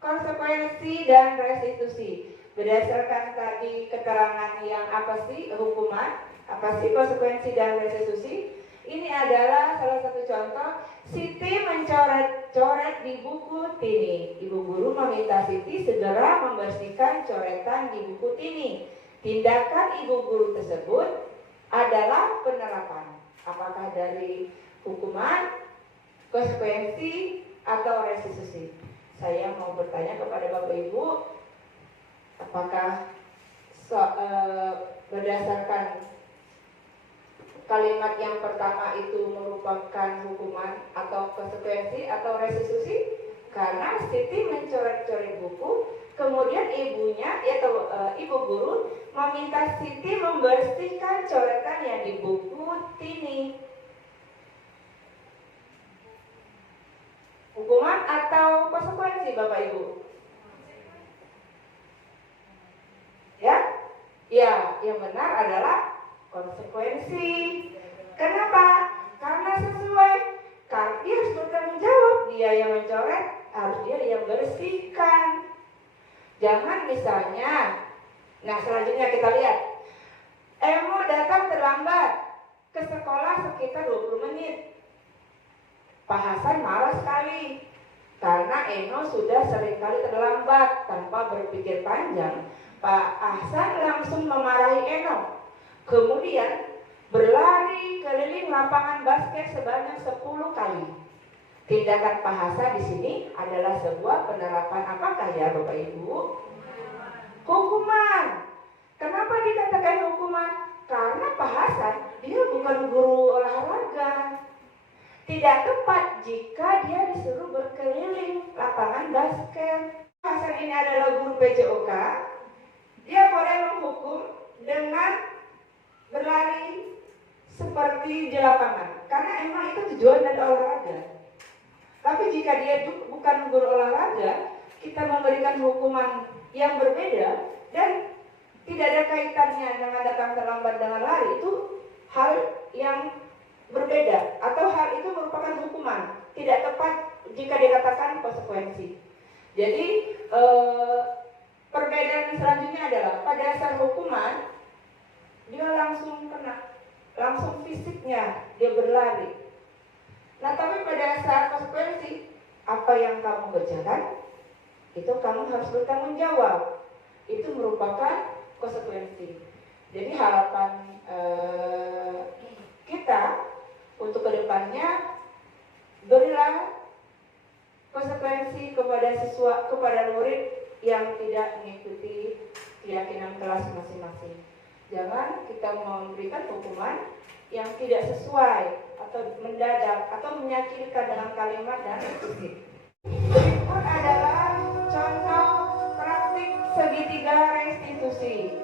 konsekuensi, dan restitusi. Berdasarkan tadi keterangan yang apa sih hukuman, apa sih konsekuensi dan restitusi, Ini adalah salah satu contoh. Siti mencoret-coret di buku Tini. Ibu guru meminta Siti segera membersihkan coretan di buku Tini. Tindakan ibu guru tersebut adalah penerapan. Apakah dari hukuman, konsekuensi, atau restitusi? Saya mau bertanya kepada Bapak Ibu, apakah berdasarkan kalimat yang pertama itu merupakan hukuman atau konsekuensi atau restitusi? Karena Siti mencoret-coret buku, kemudian ibu guru meminta Siti membersihkan coretan yang di buku Tini. Hukuman atau konsekuensi, Bapak Ibu? Ya? Ya, yang benar adalah konsekuensi. Kenapa? Karena sesuai. Karena dia harus bertanggung jawab. Dia yang mencoret, harus dia yang bersihkan. Jangan misalnya, nah selanjutnya kita lihat, Emo datang terlambat ke sekolah sekitar 20 menit. Pak Hasan marah sekali karena Eno sudah seringkali terlambat. Tanpa berpikir panjang, Pak Hasan langsung memarahi Eno. Kemudian berlari keliling lapangan basket sebanyak 10 kali. Tindakan Pak Hasan di sini adalah sebuah penerapan apakah ya Bapak Ibu? Hukuman. Kenapa dikatakan hukuman? Karena Pak Hasan dia bukan guru olahraga. Tidak tepat jika dia disuruh berkeliling lapangan basket. Pak Hasan ini adalah guru PJOK. Dia boleh menghukum dengan berlari seperti di lapangan, karena emang itu tujuan dari olahraga. Tapi jika dia bukan guru olahraga, kita memberikan hukuman yang berbeda dan tidak ada kaitannya dengan datang terlambat dengan lari, itu hal yang berbeda atau hal itu merupakan hukuman. Tidak tepat jika dikatakan konsekuensi. Jadi perbedaan selanjutnya adalah pada dasar hukuman dia langsung kena, langsung fisiknya dia berlari. Nah tapi pada saat konsekuensi, apa yang kamu kerjakan itu kamu harus bertanggung jawab. Itu merupakan konsekuensi. Jadi harapan kita untuk kedepannya, berilah konsekuensi kepada siswa, kepada murid yang tidak mengikuti keyakinan kelas masing-masing. Jangan kita memberikan hukuman yang tidak sesuai atau mendadak atau menyakitkan dengan kalimat dan eksplisit. Berikut adalah contoh praktik segitiga restitusi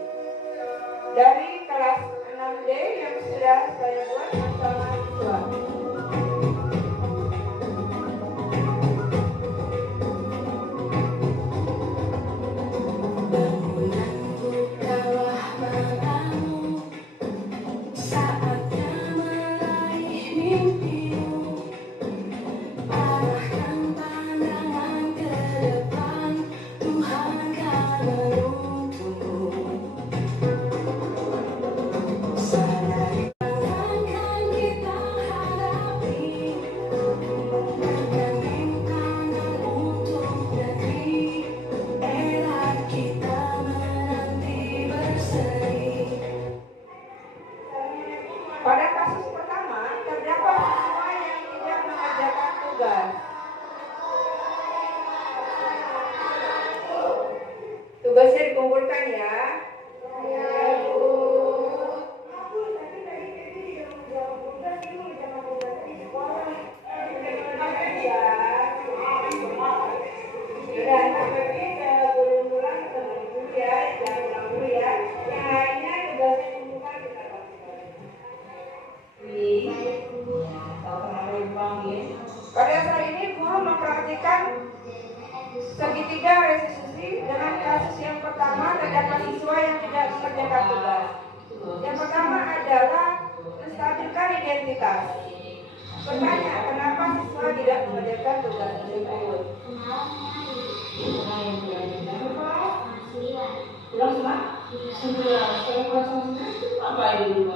dari kelas 6D yang sudah saya buat bersama siswa. Pada kasus pertama, terdapat siswa yang tidak mengerjakan tugas. Tugasnya dikumpulkan ya. Pada saat ini guru mempraktikkan segitiga restitusi dengan kasus yang pertama terdapat siswa yang tidak mengerjakan tugas. Yang pertama adalah menstabilkan identitas. Bertanya, kenapa siswa tidak mengerjakan tugas tersebut? Bilang semua? Semua. Apa itu?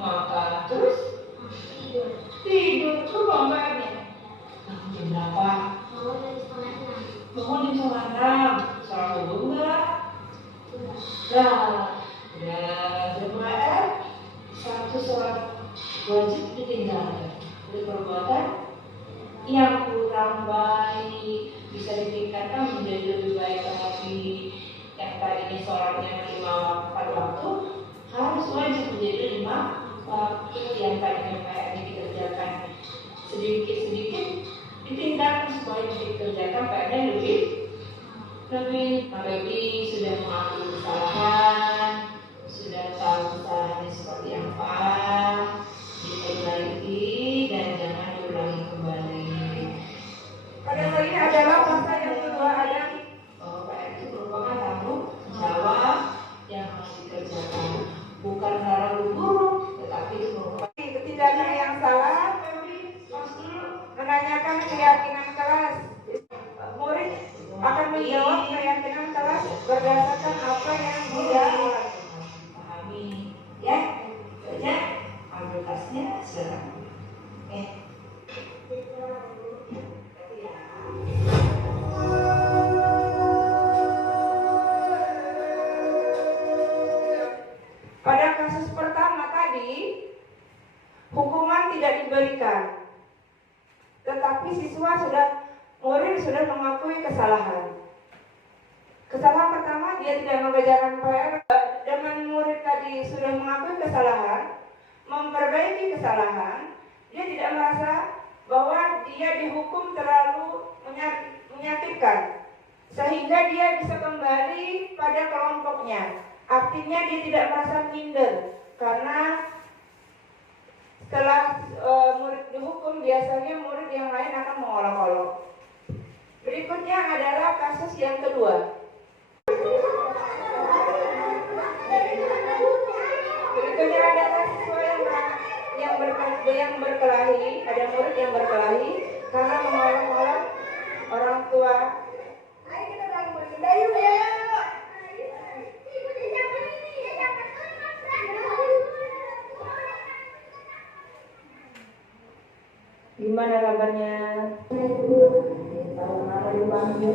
Makan. Terus? Tidur coba mbaknya. Bangun jam berapa? Bangun jam 5:30. Salah subuh enggak? Nah, udah jemaah satu sholat wajib ditinggalkan. Dari perbuatan yang kurang baik bisa ditingkatkan menjadi lebih baik lagi. Yang tadinya sholatnya 5 waktu harus wajib menjadi 5 waktu. Yang tadinya kayaknya dikerjakan sedikit-sedikit ditingkatkan supaya dikerjakan kayaknya lebih Baby sudah mengakui kesalahan, sudah tahu kesalahannya seperti apa, diperbaiki dan jangan diulangi kembali. Pada kali ini adalah masa yang kedua ada PR itu merupakan tanggung jawab yang harus dikerjakan, bukan karena buruk, tetapi itu merupakan ketidaknya yang salah menanyakan keyakinan kelas. Murid akan menjawab keyakinan kelas berdasarkan apa yang dia pahami. Ya, saja ambil tasnya sekarang. Pada kasus pertama tadi, hukuman tidak diberikan, tetapi murid sudah mengakui kesalahan. Kesalahan pertama, dia tidak mengerjakan PR. Dengan murid tadi sudah mengakui kesalahan, memperbaiki kesalahan, dia tidak merasa bahwa dia dihukum terlalu menyakitkan, sehingga dia bisa kembali pada kelompoknya. Artinya dia tidak merasa minder, karena setelah murid dihukum, biasanya murid yang lain akan mengolok-olok. Berikutnya adalah kasus yang kedua. Berikutnya adalah siswa yang berkelahi, ada murid yang berkelahi karena mengolok-olok orang tua. Ayo kita bangun berindah yuk ya. Gimana kabarnya? Tahu kenapa dipanggil?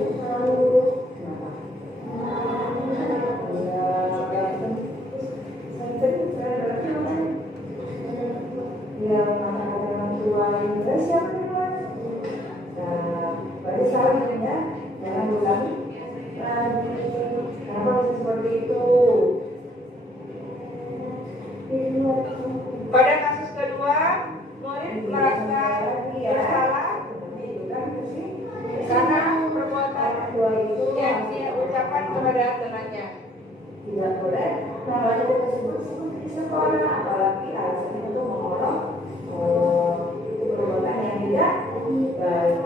Ya, orang tua Indonesia nah, berarti salah ya, jangan ulangi lagi. Kenapa bisa seperti itu? Pada kasus kedua, murid merasa bersalah karena perbuatan yang dia ucapkan kepada temannya. Tidak boleh namanya disebut-sebut di sekolah, apalagi alasan untuk mengolok itu perbuatan yang tidak baik.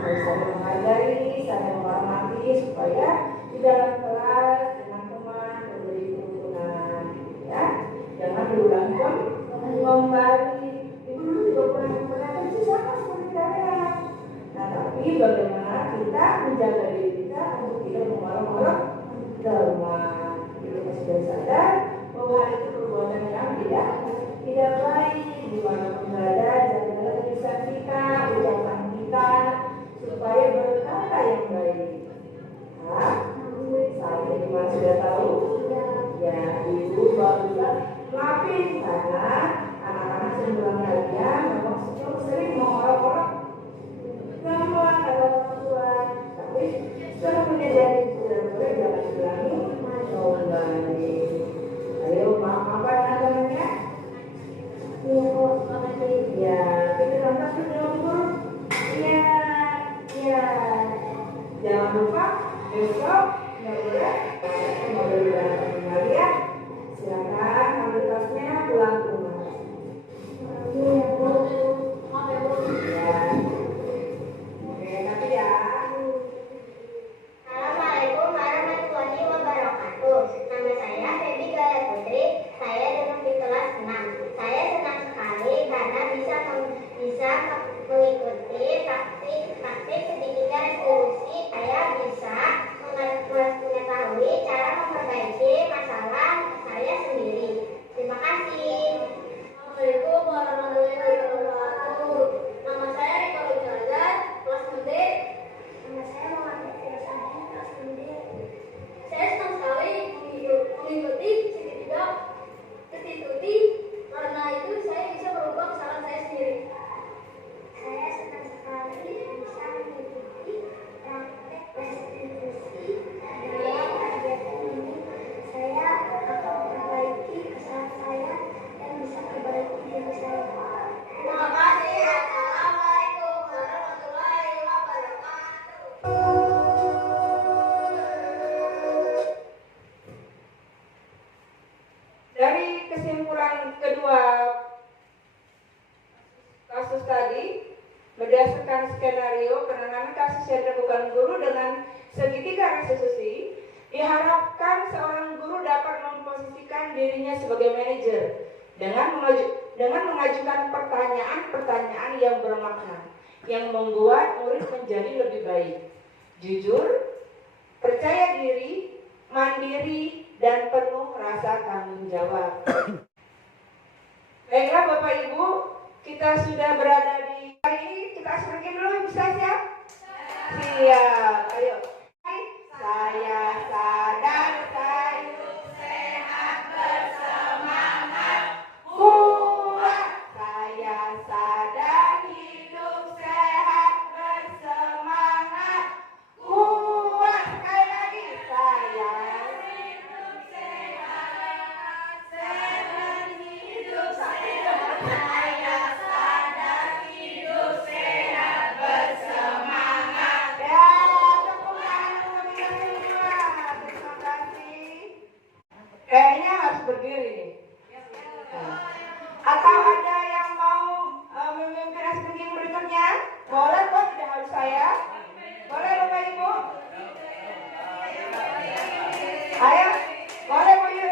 Harus saling menghargai, saling menghormati supaya di dalam kelas teman-teman memberi kerukunan, ya. Jangan diulangi kembali. Ibu dulu juga pernah kecil sama seperti kalian. Nah, tapi bagaimana kita menjaga diri kita untuk tidak mengolok-olok teman. Kita sudah sadar bahwa itu perbuatan yang tidak baik. Dimanapun berada, jadilah lisan kita, ucapan kita, supaya berkata yang baik. Nah, saya cuma sudah tahu, ya ibu barusan maafin karena anak-anak sebelum kalian memang sering mengolok-olok teman atau orang tua, tapi setelah menyadari sudah boleh jangan diulangi kembali. Ayo maaf-maafan anak-anaknya. Ya, kita lantas menunggu. Ya. Jangan lupa besok nggak boleh mau kembali ya. Silakan ambil tasnya pulang ke rumah. kesimpulan kedua kasus tadi, berdasarkan skenario penanganan kasus yang dilakukan guru dengan segitiga restitusi, diharapkan seorang guru dapat memposisikan dirinya sebagai manajer dengan mengajukan pertanyaan-pertanyaan yang bermakna, yang membuat murid menjadi lebih baik, jujur, percaya diri, mandiri, dan penuh rasa tanggung jawab. Baiklah Bapak Ibu, kita sudah berada di hari ini, kita asma'kan dulu, bisa siap? Siap, ayo. Saya sadar saya sehat bersemangat kuat. Saya sadar hidup sehat bersemangat kuat. Sekali lagi, saya hidup sehat hidup saya sadar hidup sehat bersemangat. Ya, tepuk tangan untuk kita semua. Terima kasih. Kayaknya harus berdiri nih. Atau ada yang mau memimpin speaking berikutnya? Boleh kok, tidak harus saya. Boleh Bapak Ibu? Ayo, boleh Bu Yu?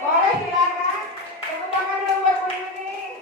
Boleh, silakan. Tepuk tangan dulu buat Bu Yuni.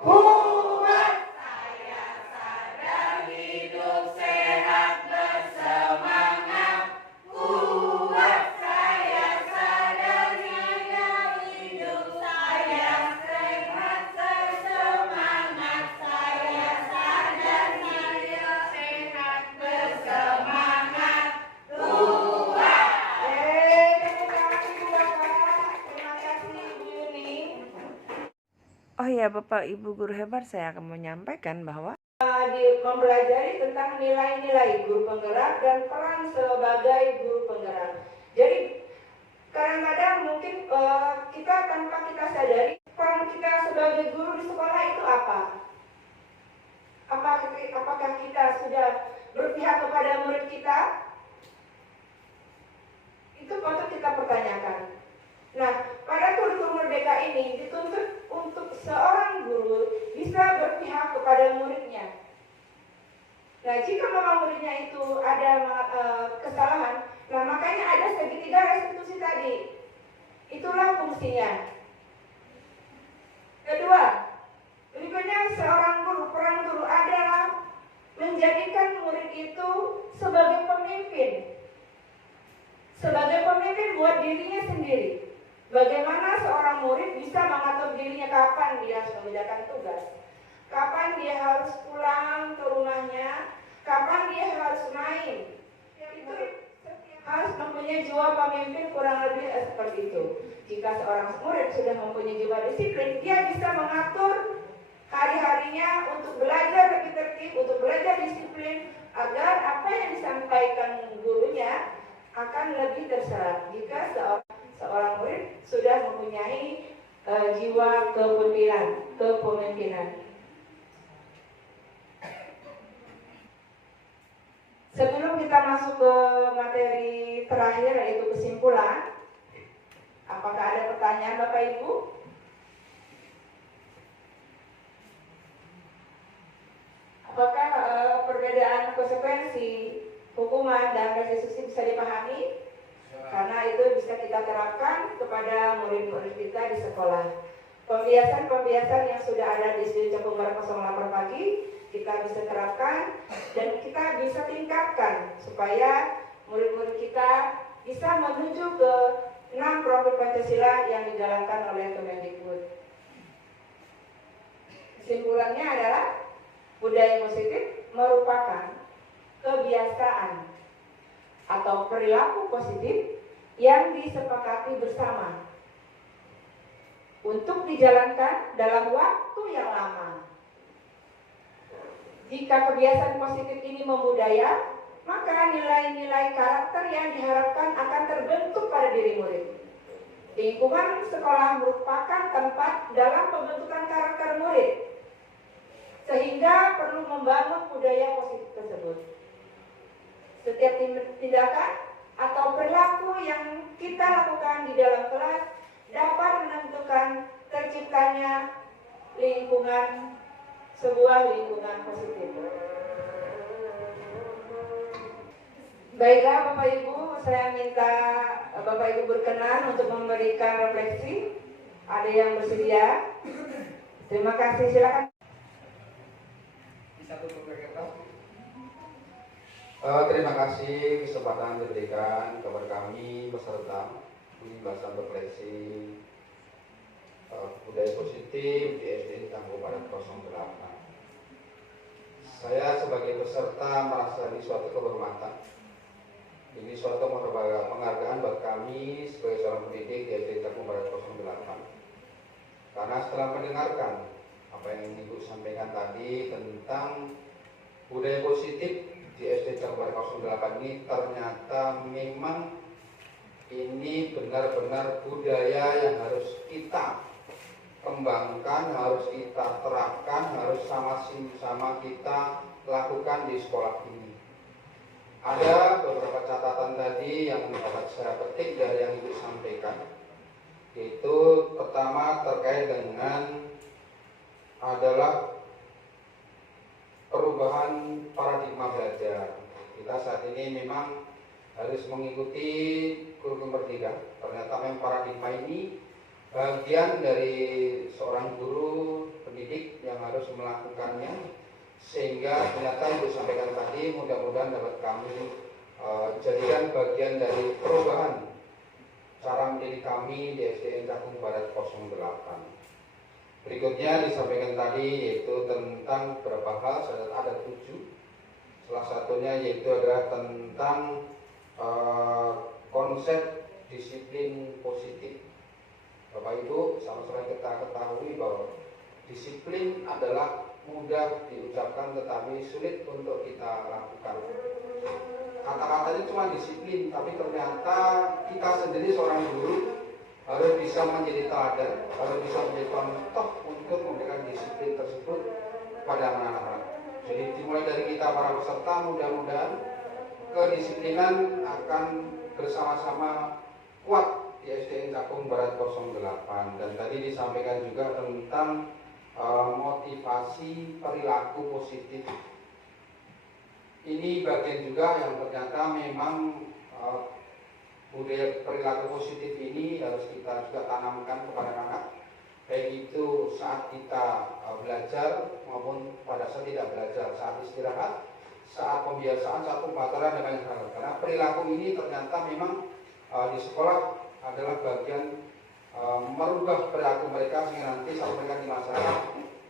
Kuat. Saya sadar hidup sehat bersemangat kuat. Saya sadar hidup saya sehat bersemangat. Saya sadar hidup sehat bersemangat kuat. Terima kasih Bapak. Terima kasih Bu Yuni. Oh ya Bapak Ibu guru hebat, saya akan menyampaikan bahwa Mempelajari tentang nilai-nilai guru penggerak dan peran sebagai guru penggerak. Jadi kadang-kadang mungkin kita tanpa kita sadari peran kita sebagai guru di sekolah itu apa? Apakah kita sudah berpihak kepada murid kita? Itu patut kita pertanyakan. Nah, pada kurikulum Merdeka ini dituntut untuk seorang guru bisa berpihak kepada muridnya. Nah, jika memang muridnya itu ada kesalahan, nah makanya ada segitiga restitusi tadi. Itulah fungsinya. Kedua, berikutnya seorang guru, peran guru adalah menjadikan murid itu sebagai pemimpin. Sebagai pemimpin buat dirinya sendiri. Bagaimana seorang murid bisa mengatur dirinya kapan dia harus membedakan tugas, kapan dia harus pulang ke rumahnya, kapan dia harus main. Itu harus mempunyai jiwa pemimpin, kurang lebih seperti itu. Jika seorang murid sudah mempunyai jiwa disiplin, dia bisa mengatur hari-harinya untuk belajar lebih tertib, untuk belajar disiplin, agar apa yang disampaikan gurunya akan lebih terserap. Jika seorang murid sudah mempunyai jiwa kepemimpinan. Sebelum kita masuk ke materi terakhir yaitu kesimpulan, apakah ada pertanyaan Bapak Ibu? Apakah perbedaan konsekuensi hukuman dan restitusi bisa dipahami? Karena itu bisa kita terapkan kepada murid-murid kita di sekolah. Pembiasan-pembiasan yang sudah ada di SD Cakung Barat 08 pagi kita bisa terapkan dan kita bisa tingkatkan supaya murid-murid kita bisa menuju ke 6 profil Pancasila yang dijalankan oleh Kemendikbud. Kesimpulannya adalah budaya positif merupakan kebiasaan atau perilaku positif yang disepakati bersama untuk dijalankan dalam waktu yang lama. Jika kebiasaan positif ini membudaya, maka nilai-nilai karakter yang diharapkan akan terbentuk pada diri murid. Lingkungan sekolah merupakan tempat dalam pembentukan karakter murid, sehingga perlu membangun budaya positif tersebut. Setiap tindakan atau perilaku yang kita lakukan di dalam kelas dapat menentukan terciptanya sebuah lingkungan positif. Baiklah Bapak Ibu, saya minta Bapak Ibu berkenan untuk memberikan refleksi. Ada yang bersedia? Terima kasih, silakan. Terima kasih kesempatan diberikan kepada kami peserta pembahasan refleksi budaya positif di SD Canggu Barat 08. Saya sebagai peserta merasa ini suatu kehormatan, ini suatu penghargaan buat kami sebagai seorang pendidik di SD Canggu Barat 08. Karena setelah mendengarkan apa yang Ibu sampaikan tadi tentang budaya positif di SD Canggu Barat 08 ini, ternyata memang ini benar-benar budaya yang harus kita kembangkan, harus kita terapkan, harus sama-sama kita lakukan di sekolah ini. Ada beberapa catatan tadi yang dapat saya petik dari yang Ibu sampaikan. Itu pertama terkait dengan adalah perubahan paradigma belajar. Kita saat ini memang harus mengikuti kurikulum merdeka. Ternyata memang paradigma ini bagian dari seorang guru pendidik yang harus melakukannya, sehingga ternyata Ibu sampaikan tadi mudah-mudahan dapat kami jadikan bagian dari perubahan cara mendidik kami di SDN Cakung Barat 08. Berikutnya disampaikan tadi yaitu tentang beberapa hal, ada 7. Salah satunya yaitu adalah tentang konsep disiplin positif. Bapak Ibu, sama-sama kita ketahui bahwa disiplin adalah mudah diucapkan tetapi sulit untuk kita lakukan. Kata-katanya cuma disiplin, tapi ternyata kita sendiri seorang guru harus bisa menjadi teladan, harus bisa menjadi contoh untuk memberikan disiplin tersebut kepada anak-anak. Jadi dimulai dari kita para peserta, mudah-mudahan kedisiplinan akan bersama-sama kuat di SDN Cakung Barat 08. Dan tadi disampaikan juga tentang motivasi perilaku positif. Ini bagian juga yang ternyata memang budaya perilaku positif ini harus kita juga tanamkan kepada anak, baik itu saat kita belajar maupun pada saat tidak belajar, saat istirahat, saat pembiasaan, saat pembelajaran dan banyak hal. Karena perilaku ini ternyata memang di sekolah adalah bagian merubah perilaku mereka sehingga nanti saat mereka di masyarakat,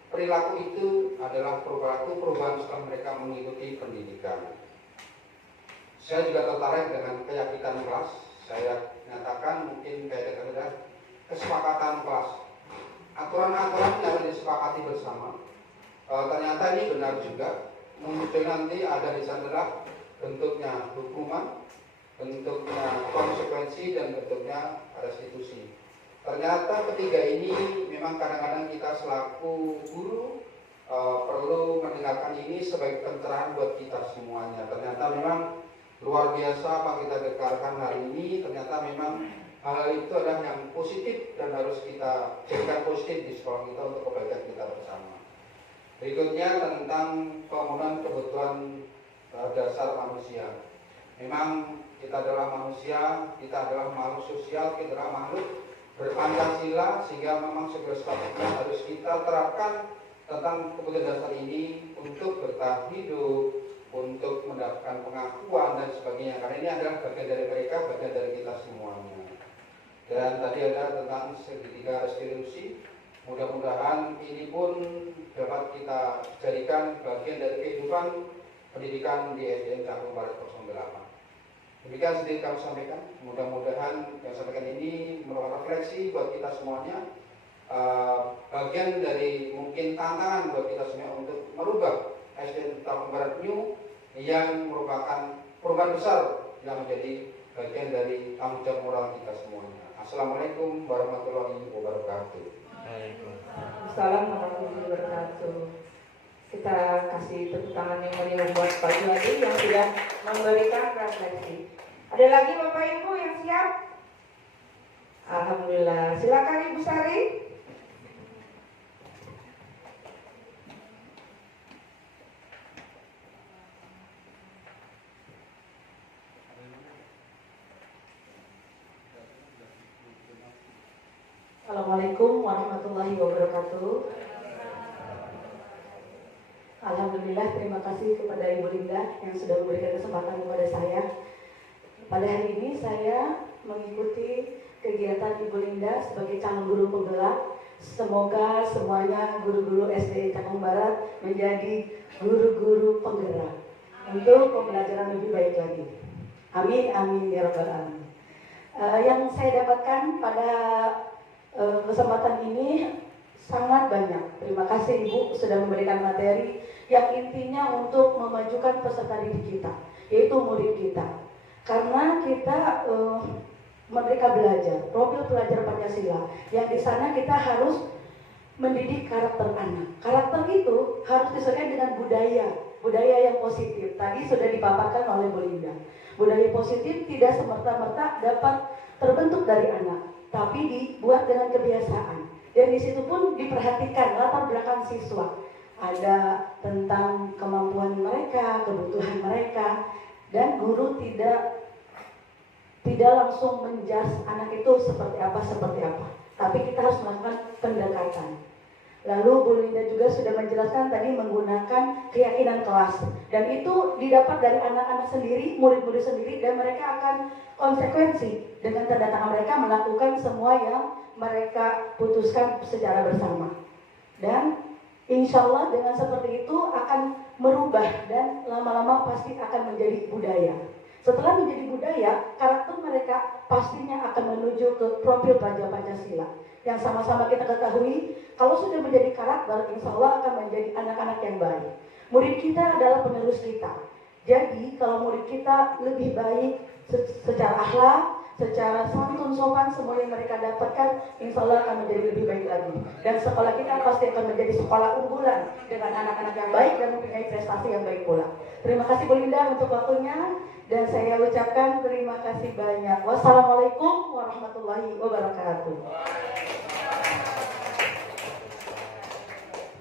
perilaku itu adalah perubahan setelah mereka mengikuti pendidikan. Saya juga tertarik dengan keyakinan kelas. Saya nyatakan mungkin kayak dengan kesepakatan kelas. Aturan-aturan yang harus disepakati bersama. Ternyata ini benar juga. Muncul nanti ada di sana bentuknya hukuman, bentuknya konsekuensi, dan bentuknya restitusi. Ternyata ketiga ini memang kadang-kadang kita selaku guru perlu mendengarkan ini sebagai pencerahan buat kita semuanya. Ternyata memang luar biasa apa kita dengarkan hari ini. Ternyata memang hal itu adalah yang positif dan harus kita jadikan positif di sekolah kita untuk kebaikan kita bersama. Berikutnya tentang pemenuhan kebutuhan dasar manusia. Memang kita adalah manusia, kita adalah makhluk sosial, kita adalah makhluk berpancasila, sehingga memang segala sesuatunya harus kita terapkan tentang kebutuhan dasar ini untuk bertahan hidup, untuk mendapatkan pengakuan dan sebagainya. Karena ini adalah bagian dari mereka, bagian dari kita semuanya. Dan tadi ada tentang segitiga restitusi. Mudah-mudahan ini pun dapat kita jadikan bagian dari kehidupan pendidikan di SDN Cakung Barat 08. Demikian sedikit kami sampaikan. Mudah-mudahan yang sampaikan ini merupakan refleksi buat kita semuanya. Bagian dari mungkin tantangan buat kita semua untuk merubah SDN Cakung Barat New yang merupakan perubahan besar yang menjadi bagian dari tanggung jawab moral kita semuanya. Assalamualaikum warahmatullahi wabarakatuh. Assalamualaikum warahmatullahi wabarakatuh. Kita kasih tepuk tangan yang meriah buat Pak Juwadi yang sudah memberikan refleksi. Ada lagi Bapak Ibu yang siap? Alhamdulillah. Silakan Ibu Sari. Assalamualaikum warahmatullahi wabarakatuh. Alhamdulillah, terima kasih kepada Ibu Linda yang sudah memberikan kesempatan kepada saya. Pada hari ini saya mengikuti kegiatan Ibu Linda sebagai calon guru penggerak. Semoga semuanya guru-guru SD Cakung Barat menjadi guru-guru penggerak untuk pembelajaran lebih baik lagi. Amin, amin ya rabbal alamin. Yang saya dapatkan pada kesempatan ini sangat banyak. Terima kasih Ibu sudah memberikan materi yang intinya untuk memajukan peserta didik kita, yaitu murid kita. Karena kita merdeka belajar, profil pelajar Pancasila, yang di sana kita harus mendidik karakter anak. Karakter itu harus disesuaikan dengan budaya yang positif. Tadi sudah dipaparkan oleh Bu Linda. Budaya positif tidak semerta-merta dapat terbentuk dari anak, tapi dibuat dengan kebiasaan. Dan di situ pun diperhatikan latar belakang siswa. Ada tentang kemampuan mereka, kebutuhan mereka, dan guru tidak langsung menjas anak itu seperti apa. Tapi kita harus melakukan pendekatan. Lalu Bu Linda juga sudah menjelaskan tadi menggunakan keyakinan kelas. Dan itu didapat dari anak-anak sendiri, murid-murid sendiri, dan mereka akan konsekuensi dengan tanda tangan mereka melakukan semua yang mereka putuskan secara bersama. Dan insya Allah dengan seperti itu akan merubah dan lama-lama pasti akan menjadi budaya. Setelah menjadi budaya, karakter mereka pastinya akan menuju ke profil pelajar Pancasila. Yang sama-sama kita ketahui, kalau sudah menjadi karakter, insya Allah akan menjadi anak-anak yang baik. Murid kita adalah penerus kita. Jadi kalau murid kita lebih baik secara akhlak, secara santun sopan, semua yang mereka dapatkan, insya Allah akan menjadi lebih baik lagi. Dan sekolah kita pasti akan menjadi sekolah unggulan dengan anak-anak yang baik dan mempunyai prestasi yang baik pula. Terima kasih Bu Linda untuk waktunya, dan saya ucapkan terima kasih banyak. Wassalamualaikum warahmatullahi wabarakatuh.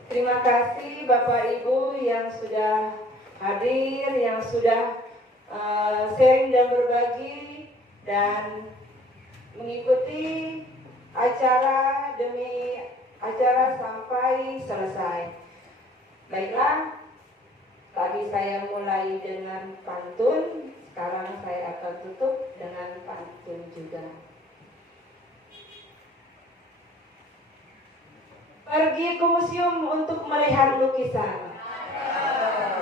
Terima kasih Bapak Ibu yang sudah hadir, yang sudah sharing dan berbagi dan mengikuti acara demi acara sampai selesai. Baiklah, tadi saya mulai dengan pantun, sekarang saya akan tutup dengan pantun juga. Pergi ke museum untuk melihat lukisan.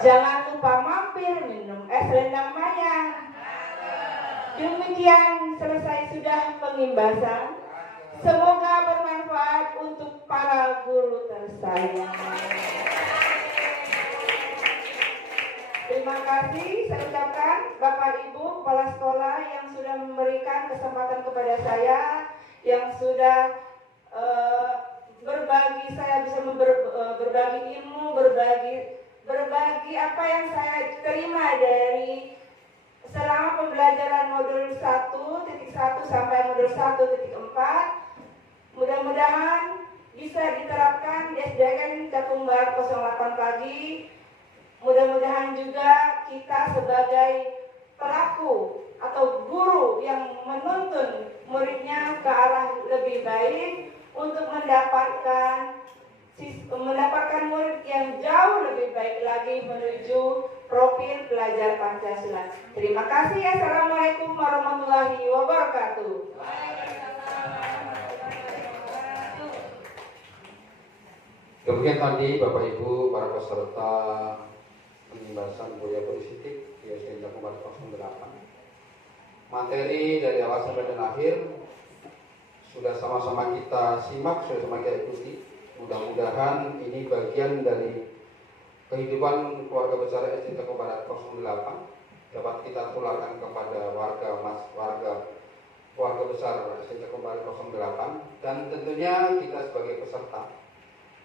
Jangan lupa mampir minum es lendang mayang. Demikian selesai sudah pengimbasan. Semoga bermanfaat untuk para guru tersayang. Terima kasih saya ucapkan Bapak Ibu Kepala Sekolah yang sudah memberikan kesempatan kepada saya, yang sudah berbagi, saya bisa berbagi ilmu, berbagi apa yang saya terima dari selama pembelajaran modul 1.1 sampai modul 1.4. Mudah-mudahan bisa diterapkan di SDN Cakung Barat 08 pagi. Mudah-mudahan juga kita sebagai pelaku atau guru yang menuntun muridnya ke arah lebih baik untuk mendapatkan murid yang jauh lebih baik lagi menuju profil pelajar Pancasila. Terima kasih. Assalamualaikum warahmatullahi wabarakatuh. Demikian tadi Bapak Ibu para peserta pengimbasan budaya positif di SD Cakung Barat 08. Materi dari awal sampai dan akhir sudah sama-sama kita simak, sudah sama kita ikuti. Mudah-mudahan ini bagian dari kehidupan keluarga besar SD Cakung Barat 08 dapat kita tularkan kepada warga keluarga besar SD Cakumbari 08, dan tentunya kita sebagai peserta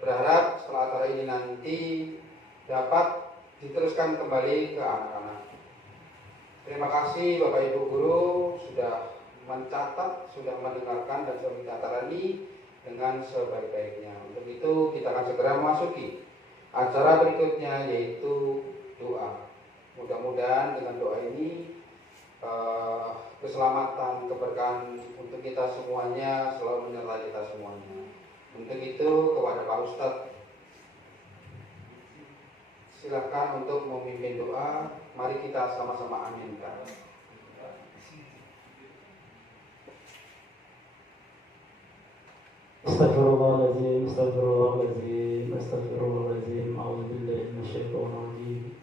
berharap setelah acara ini nanti dapat diteruskan kembali ke anak-anak. Terima kasih Bapak Ibu Guru sudah mencatat, sudah mendengarkan dan sudah mencatat acara ini dengan sebaik-baiknya. Untuk itu kita akan segera memasuki acara berikutnya, yaitu doa. Mudah-mudahan dengan doa ini keselamatan, keberkahan untuk kita semuanya selalu menyertai kita semuanya. Untuk itu kepada Pak Ustadz, silakan untuk memimpin doa. Mari kita sama-sama aminkan. Astagfirullahaladzim, astagfirullahaladzim, astagfirullahaladzim. A'udzubillahi minasyaitonir rajim.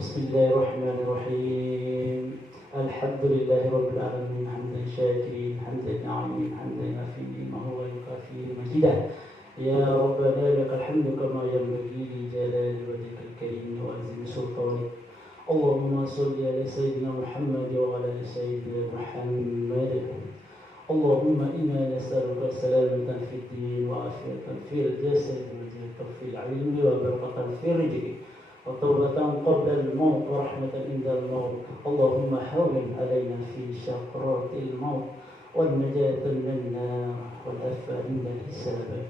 Bismillahirrahmanirrahim. Alhamdulillahi rabbil alamin, hamdan syakirin, hamdan na'imin, hamdan nafi'in, wa huwa yukafi majidah. Ya Rabbana lakal hamdu kama yanbaghi li jalali wajhikal karim wa azimi sultanik. Allahumma shalli ala sayyidina Muhammad wa ala ali sayyidina Muhammad. Allahumma inna nas'aluka salamatan fid din wa afiyatan fil jasad wa ziyadatan fil ilmi wa barakatan fil rizqi wa tawbatan qabla al-maut wa rahmatan inda al-maut. Allahumma hawwin alaina fi syaqratil maut wan najata minan nar wal afwa inda al-hisab.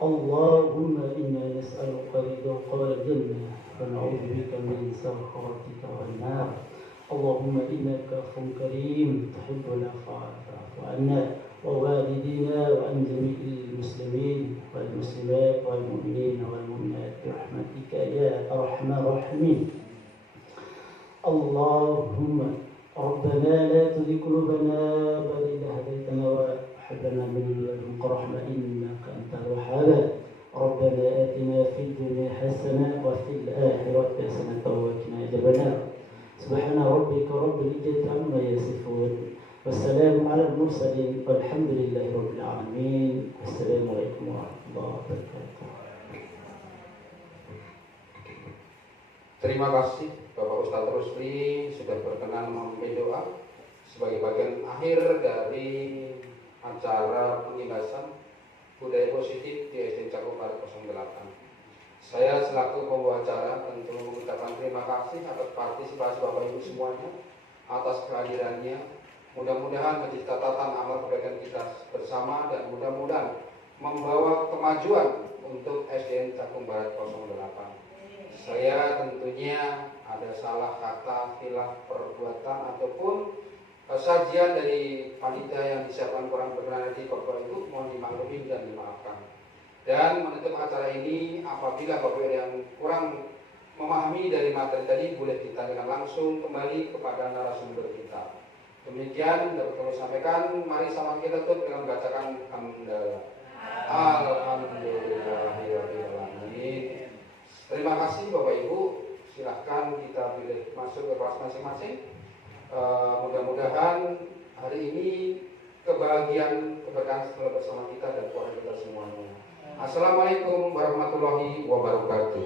Allahumma inna nas'aluka ridhaka wal jannah wa na'udzu bika min sakhatika wan nar. Allahumma innaka afuwwun karim tuhibbul afwa fa'fu anna wa walidina wa an jami'il muslimin wal muslimat wal mu'minin wal mu'minat bi rahmatika ya arhamar rahimin. Allahumma rabbana la tuzigh qulubana ba'da idh hadaytana wa hab lana min ladunka rahmah innaka antal wahhab. Rabbana atina fid dunya hasanah wa fil akhirati hasanah wa qina adhaban nar. Subhana rabbika rabbil izzati amma yasifun. Wassalamu ala al-mursalin walhamdulillahi rabbil alamin. Wassalamualaikum warahmatullahi wabarakatuh. Terima kasih Bapak Ustadz Rusli sudah berkenan memimpin doa sebagai bagian akhir dari acara pengibasan budaya positif di SD Cakumbari 08. Saya selaku pembawa acara tentu mengucapkan terima kasih atas partisipasi Bapak Ibu semuanya, atas kehadirannya. Mudah-mudahan menjadi catatan amal kebaikan kita bersama dan mudah-mudahan membawa kemajuan untuk SDN Cakumbari 08. Saya tentunya ada salah kata, khilaf perbuatan ataupun sajian dari panitia yang disiapkan kurang berkenan di Bapak Ibu, mohon dimaklumi dan dimaafkan. Dan menutup acara ini, apabila Bapak Ibu yang kurang memahami dari materi tadi, boleh ditanyakan langsung kembali kepada narasumber kita. Demikian dapat kami sampaikan. Mari sama kita tutup dengan membacakan hamdalah. Alhamdulillahirrahmanirrahim. Terima kasih Bapak Ibu. Silahkan kita pilih masuk ke kelas masing-masing. Mudah-mudahan hari ini kebahagiaan, keberkahan selalu bersama kita dan keluarga kita semuanya. Assalamualaikum warahmatullahi wabarakatuh.